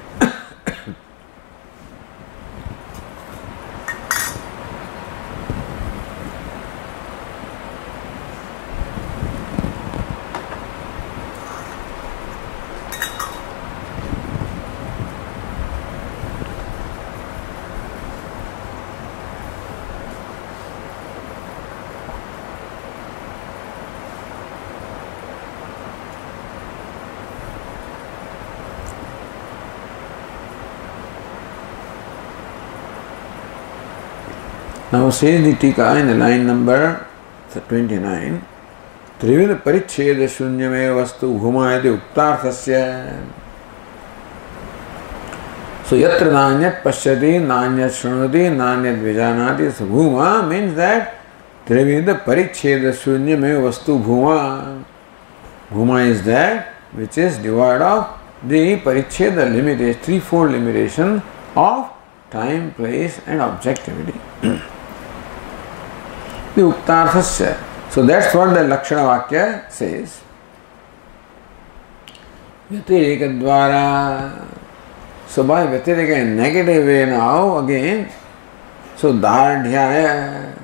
Now says the Tika in the line number 29, Trivida paricheda shunyame vastu bhuma iti uktarthasya. So yatra nanyat pashyati, nanyat shrunati, nanyat vijanati. So bhuma means that Trivida paricheda shunyame vastu bhuma. Bhuma is that which is devoid of the paricheda limitation, threefold limitation of time, place and objectivity. The uktarthasya. So that's what the Lakshana Vakya says. Vyatireka dvara. So by Vyatireka in negative way now again, so Dardhyaya,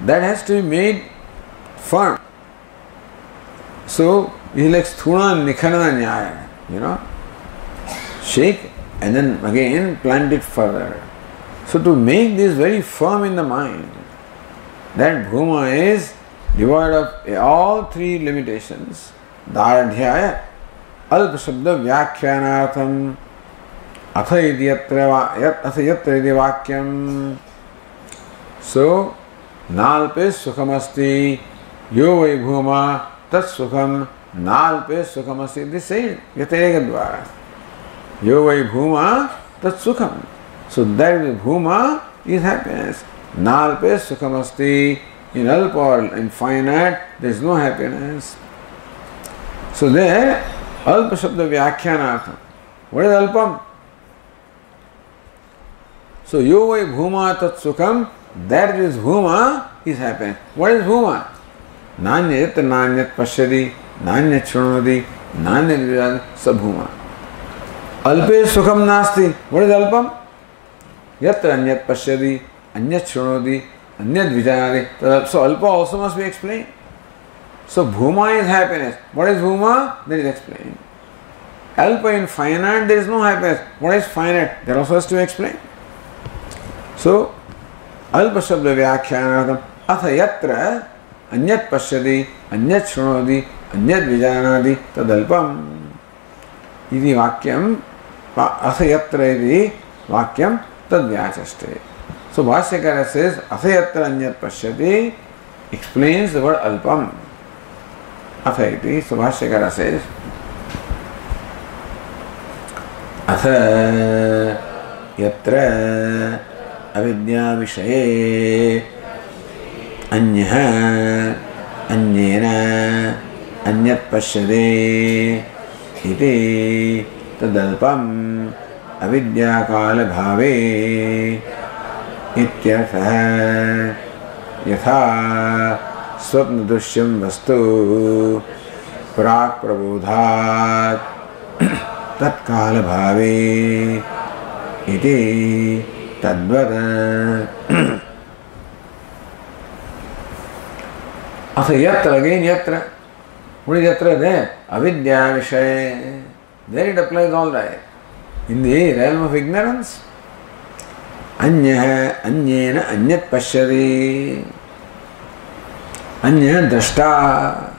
that has to be made firm. So it is like Sthuna Nikhanana Nyaya. shake and then again plant it further. So to make this very firm in the mind, that Bhuma is devoid of all three limitations. Daradhyaya, Alpa Shabda Vyakhyanartham, Atha yatra iti vakyam. So, Nalpe Sukhamasti, Yo Vai Bhuma, Tat Sukham, Nalpe Sukhamasti. This is Yatarega Dvara. Yo Vai Bhuma, Tat Sukham. So, that is Bhuma is happiness. Nalpe Sukhamasti. In Alpa or infinite, there is no happiness. So there, Alpa Shabda Vyakhyanartham. What is Alpam? So Yo Vai Bhuma Tat Sukham, that is Bhuma is happiness. What is Bhuma? Nanyat Nanyat Pashyati, Nanyat Shrunoti, Nanyat Vijayati, Sabhuma. Alpe Sukham Nasti. What is Alpam? Yatra Anyat Pashyati, Anyat Shrunoti, Anyat Vijayati. So Alpa also must be explained. So Bhuma is happiness. What is Bhuma? That is explained. Alpa in finite, there is no happiness. What is finite? That also has to explain. So Alpa Shabda Vyakhyanartham Atha Yatra Anyat Pashyati Anyat Shrunoti Anyat Vijanati Tadalpam Iti Vakyam Atha Yatra iti Vakyam Tadvyachaste. So Bhashyakara says Atha Yatra Anyat Pashyati explains the word Alpam. Atha iti. So Bhashyakara says Atha Yatra Avidya Vishaye Anyaha Anyena Anyat Pashyate Iti Tadalpam Avidya Kala Bhave Ityartha Yatha Swapna Dushyam Vastu Prak Prabodhat Tat Kala Bhave Iti Tadvata. After Yatra, again Yatra. What is Yatra there? Avidya Vishaya. There it applies all right. In the realm of ignorance, Anyaha, Anyena, Anyat Pashyati. Anya Drashta.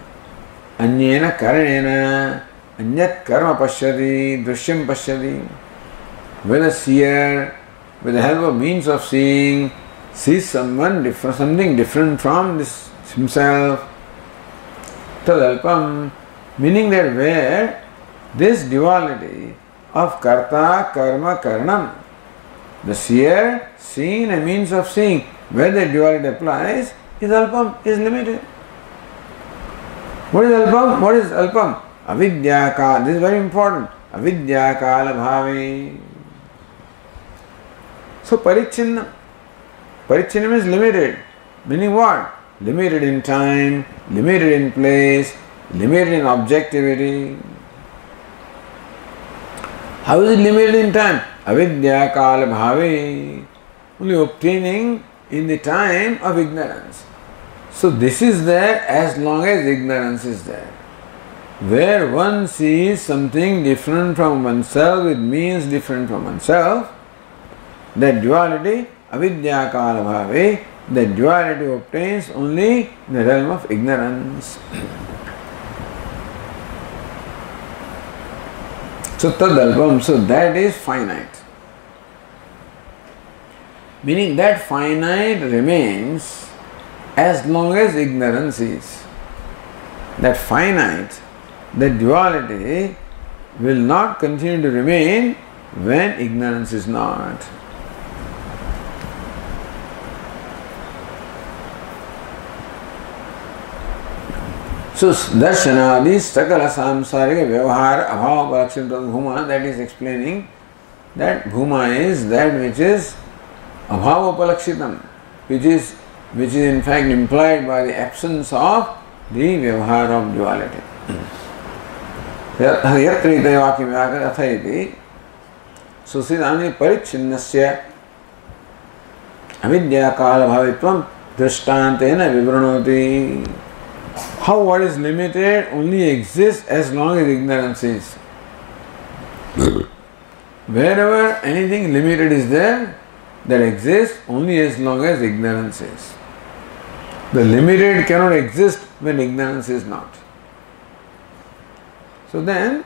Anyena Karanena. Anyat Karma Pashyati. Drishyam Pashyati. When a seer, with the help of means of seeing, sees someone different, something different from this himself. Tadalpam, meaning that where this duality of karta, karma, karanam, the seer, seeing and means of seeing, where the duality applies, is alpam, is limited. What is alpam? What is alpam? Avidya kala, this is very important. Avidya kala bhavi. So Parichinna. Parichinna is limited. Meaning what? Limited in time, limited in place, limited in objectivity. How is it limited in time? Avidya kala bhavi. Only obtaining in the time of ignorance. So this is there as long as ignorance is there. Where one sees something different from oneself, it means different from oneself. That duality, avidya kala bhave, that duality obtains only in the realm of ignorance. So tadalpam, so that is finite. Meaning that finite remains as long as ignorance is. That finite, that duality will not continue to remain when ignorance is not. So darshanadi sakala samsarika vyavahara abhava palakshita bhuma, that is explaining that bhuma is that which is abhava palakshitam, which is in fact implied by the absence of the vyavahara of duality. Yatra ite vakyam vyakara atha iti. So sidhani parichinnasya avidya kala bhavitvam drishtantena vibranoti. How what is limited only exists as long as ignorance is. wherever anything limited is there, that exists only as long as ignorance is. The limited cannot exist when ignorance is not. So then,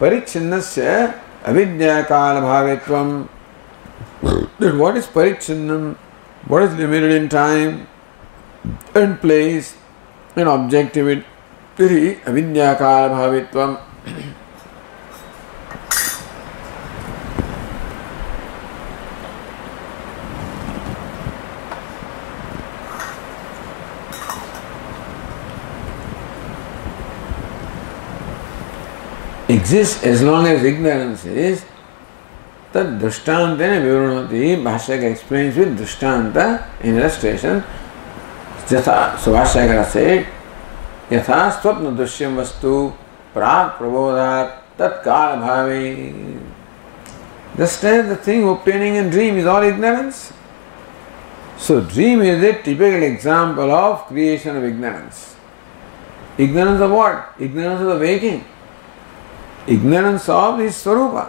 parichinnasya avidya kala bhavetvam. Then what is parichinnam? What is limited in time and place and objectivity? Avidya kala bhavetvam. Exists as long as ignorance is. Tad drishtantena vivrunati. Bhashyaka explains with drishtanta in illustration. So Bhashyakara said, Yatha swapna drishyam vastu prak prabodhat tat kala bhavi. Just as the thing obtaining in dream is all ignorance. So dream is a typical example of creation of ignorance. Ignorance of what? Ignorance of the waking. Ignorance of his Swarupa.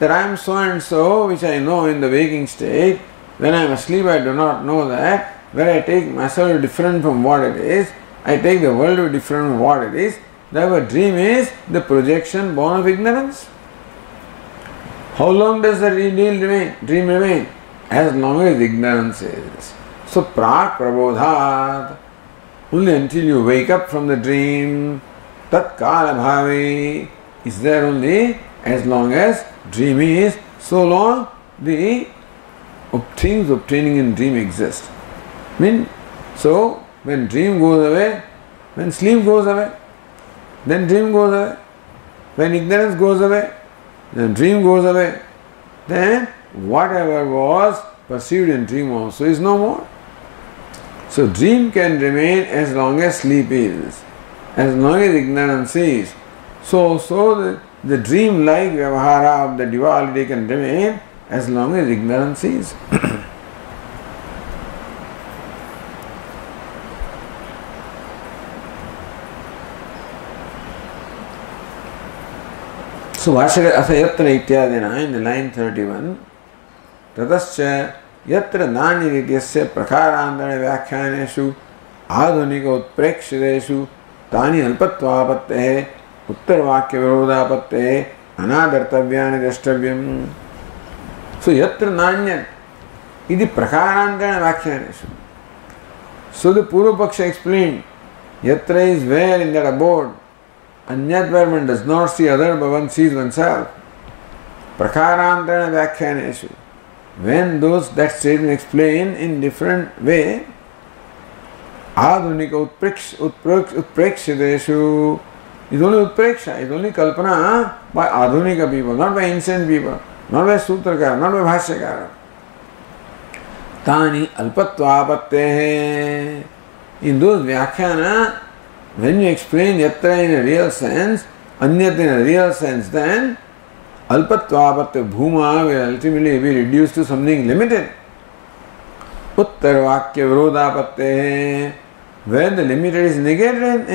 That I am so and so, which I know in the waking state. When I am asleep, I do not know that. When I take myself different from what it is, I take the world different from what it is. Therefore, dream is the projection born of ignorance. How long does the dream remain? As long as ignorance is. So, prak prabodhat. Only until you wake up from the dream, tat kala bhavi. Is there only as long as dream is, so long the things obtaining in dream exist. So when dream goes away, when sleep goes away, then dream goes away. When ignorance goes away, then dream goes away. Then whatever was perceived in dream also is no more. So dream can remain as long as sleep is, as long as ignorance is. So the dream-like vyavahara of the duality can remain as long as ignorance is. So Vashaka Asa Yatra Ityadina in the line 31, Tatascha Yatra Nani Rityasya Prakarandana Vyakhyaneshu Adhunika Utprekshireshu Tani Alpatvapatte उत्तर वाक्य विरोधापत्ते अनादर्तव्यानि द्रष्टव्यम्. So yatra nanyat iti prakarantana vakhyaneshu. So the Purva Paksha explained, yatra is where in that abode, anyat where one does not see other but one sees oneself. Prakarantana vakhyaneshu. When that statement explained in different way, adhunika utprekshideshu is only utpreksha, is only kalpana by adhunika people, not by ancient people, not by sutrakara, not by bhashyakara. Tani alpatvapatte. In those vyakhyana, when you explain yatra in a real sense, anyat in a real sense, then alpatvapatte bhuma will ultimately be reduced to something limited. Uttar vakya virodhapatte, where the limited is negated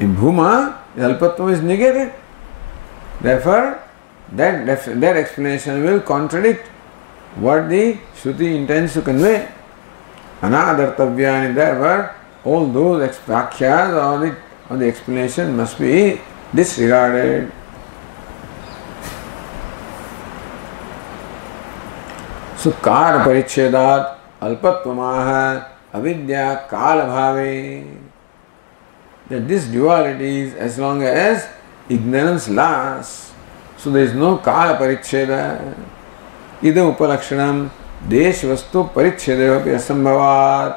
in bhuma, the alpatvam is negated. Therefore, that explanation will contradict what the Shruti intends to convey. Anadartavyani, therefore, all those vakhyas or the explanation must be disregarded. So, kara parichedat alpatvamaha avidya kala bhave. That this duality is as long as ignorance lasts. So there is no kala paricheda. Idam upalakshanam desh vastu paricheda api asambhavat.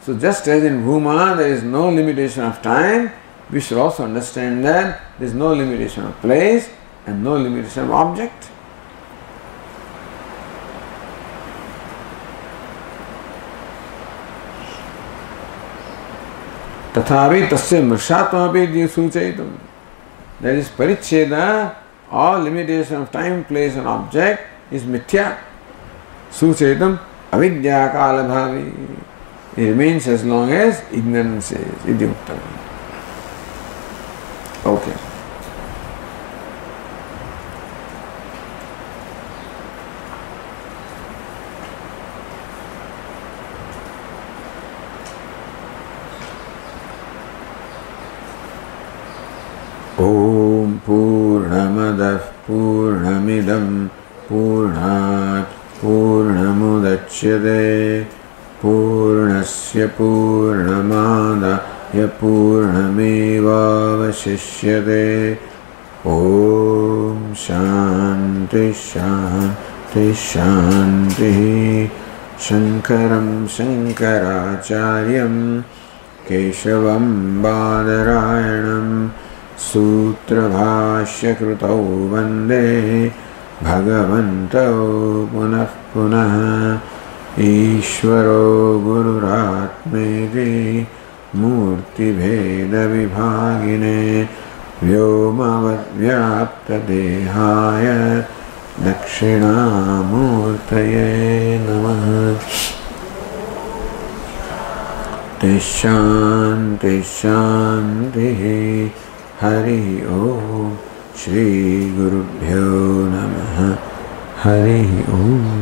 So just as in bhuma there is no limitation of time, we should also understand that there is no limitation of place and no limitation of object. Tathavi tasya mrishatmapi suchaitam. That is paricheda, all limitation of time, place and object is mithya. Suchaitam avidya kala bhavi. It remains as long as ignorance is. Idyuktam. Okay. Om Purnamadah Purnamidam Purnat Purnamudachyate Purnasya Purnamadaya Purnamevavashishyate. Om Shanti Shanti Shanti. Shankaram Shankaracharyam Keshavam Badarayanam Sutra Bhashya Krutau Vande Bhagavantau Punah Punah. Ishvaro Gururatmeti Murti Bheda Vibhagine Vyomavad Vyapta Dehaya Dakshinamurtaye Namaha. Shanti Shanti. Hari Om. Shri Gurubhyo Namaha. Hari Om.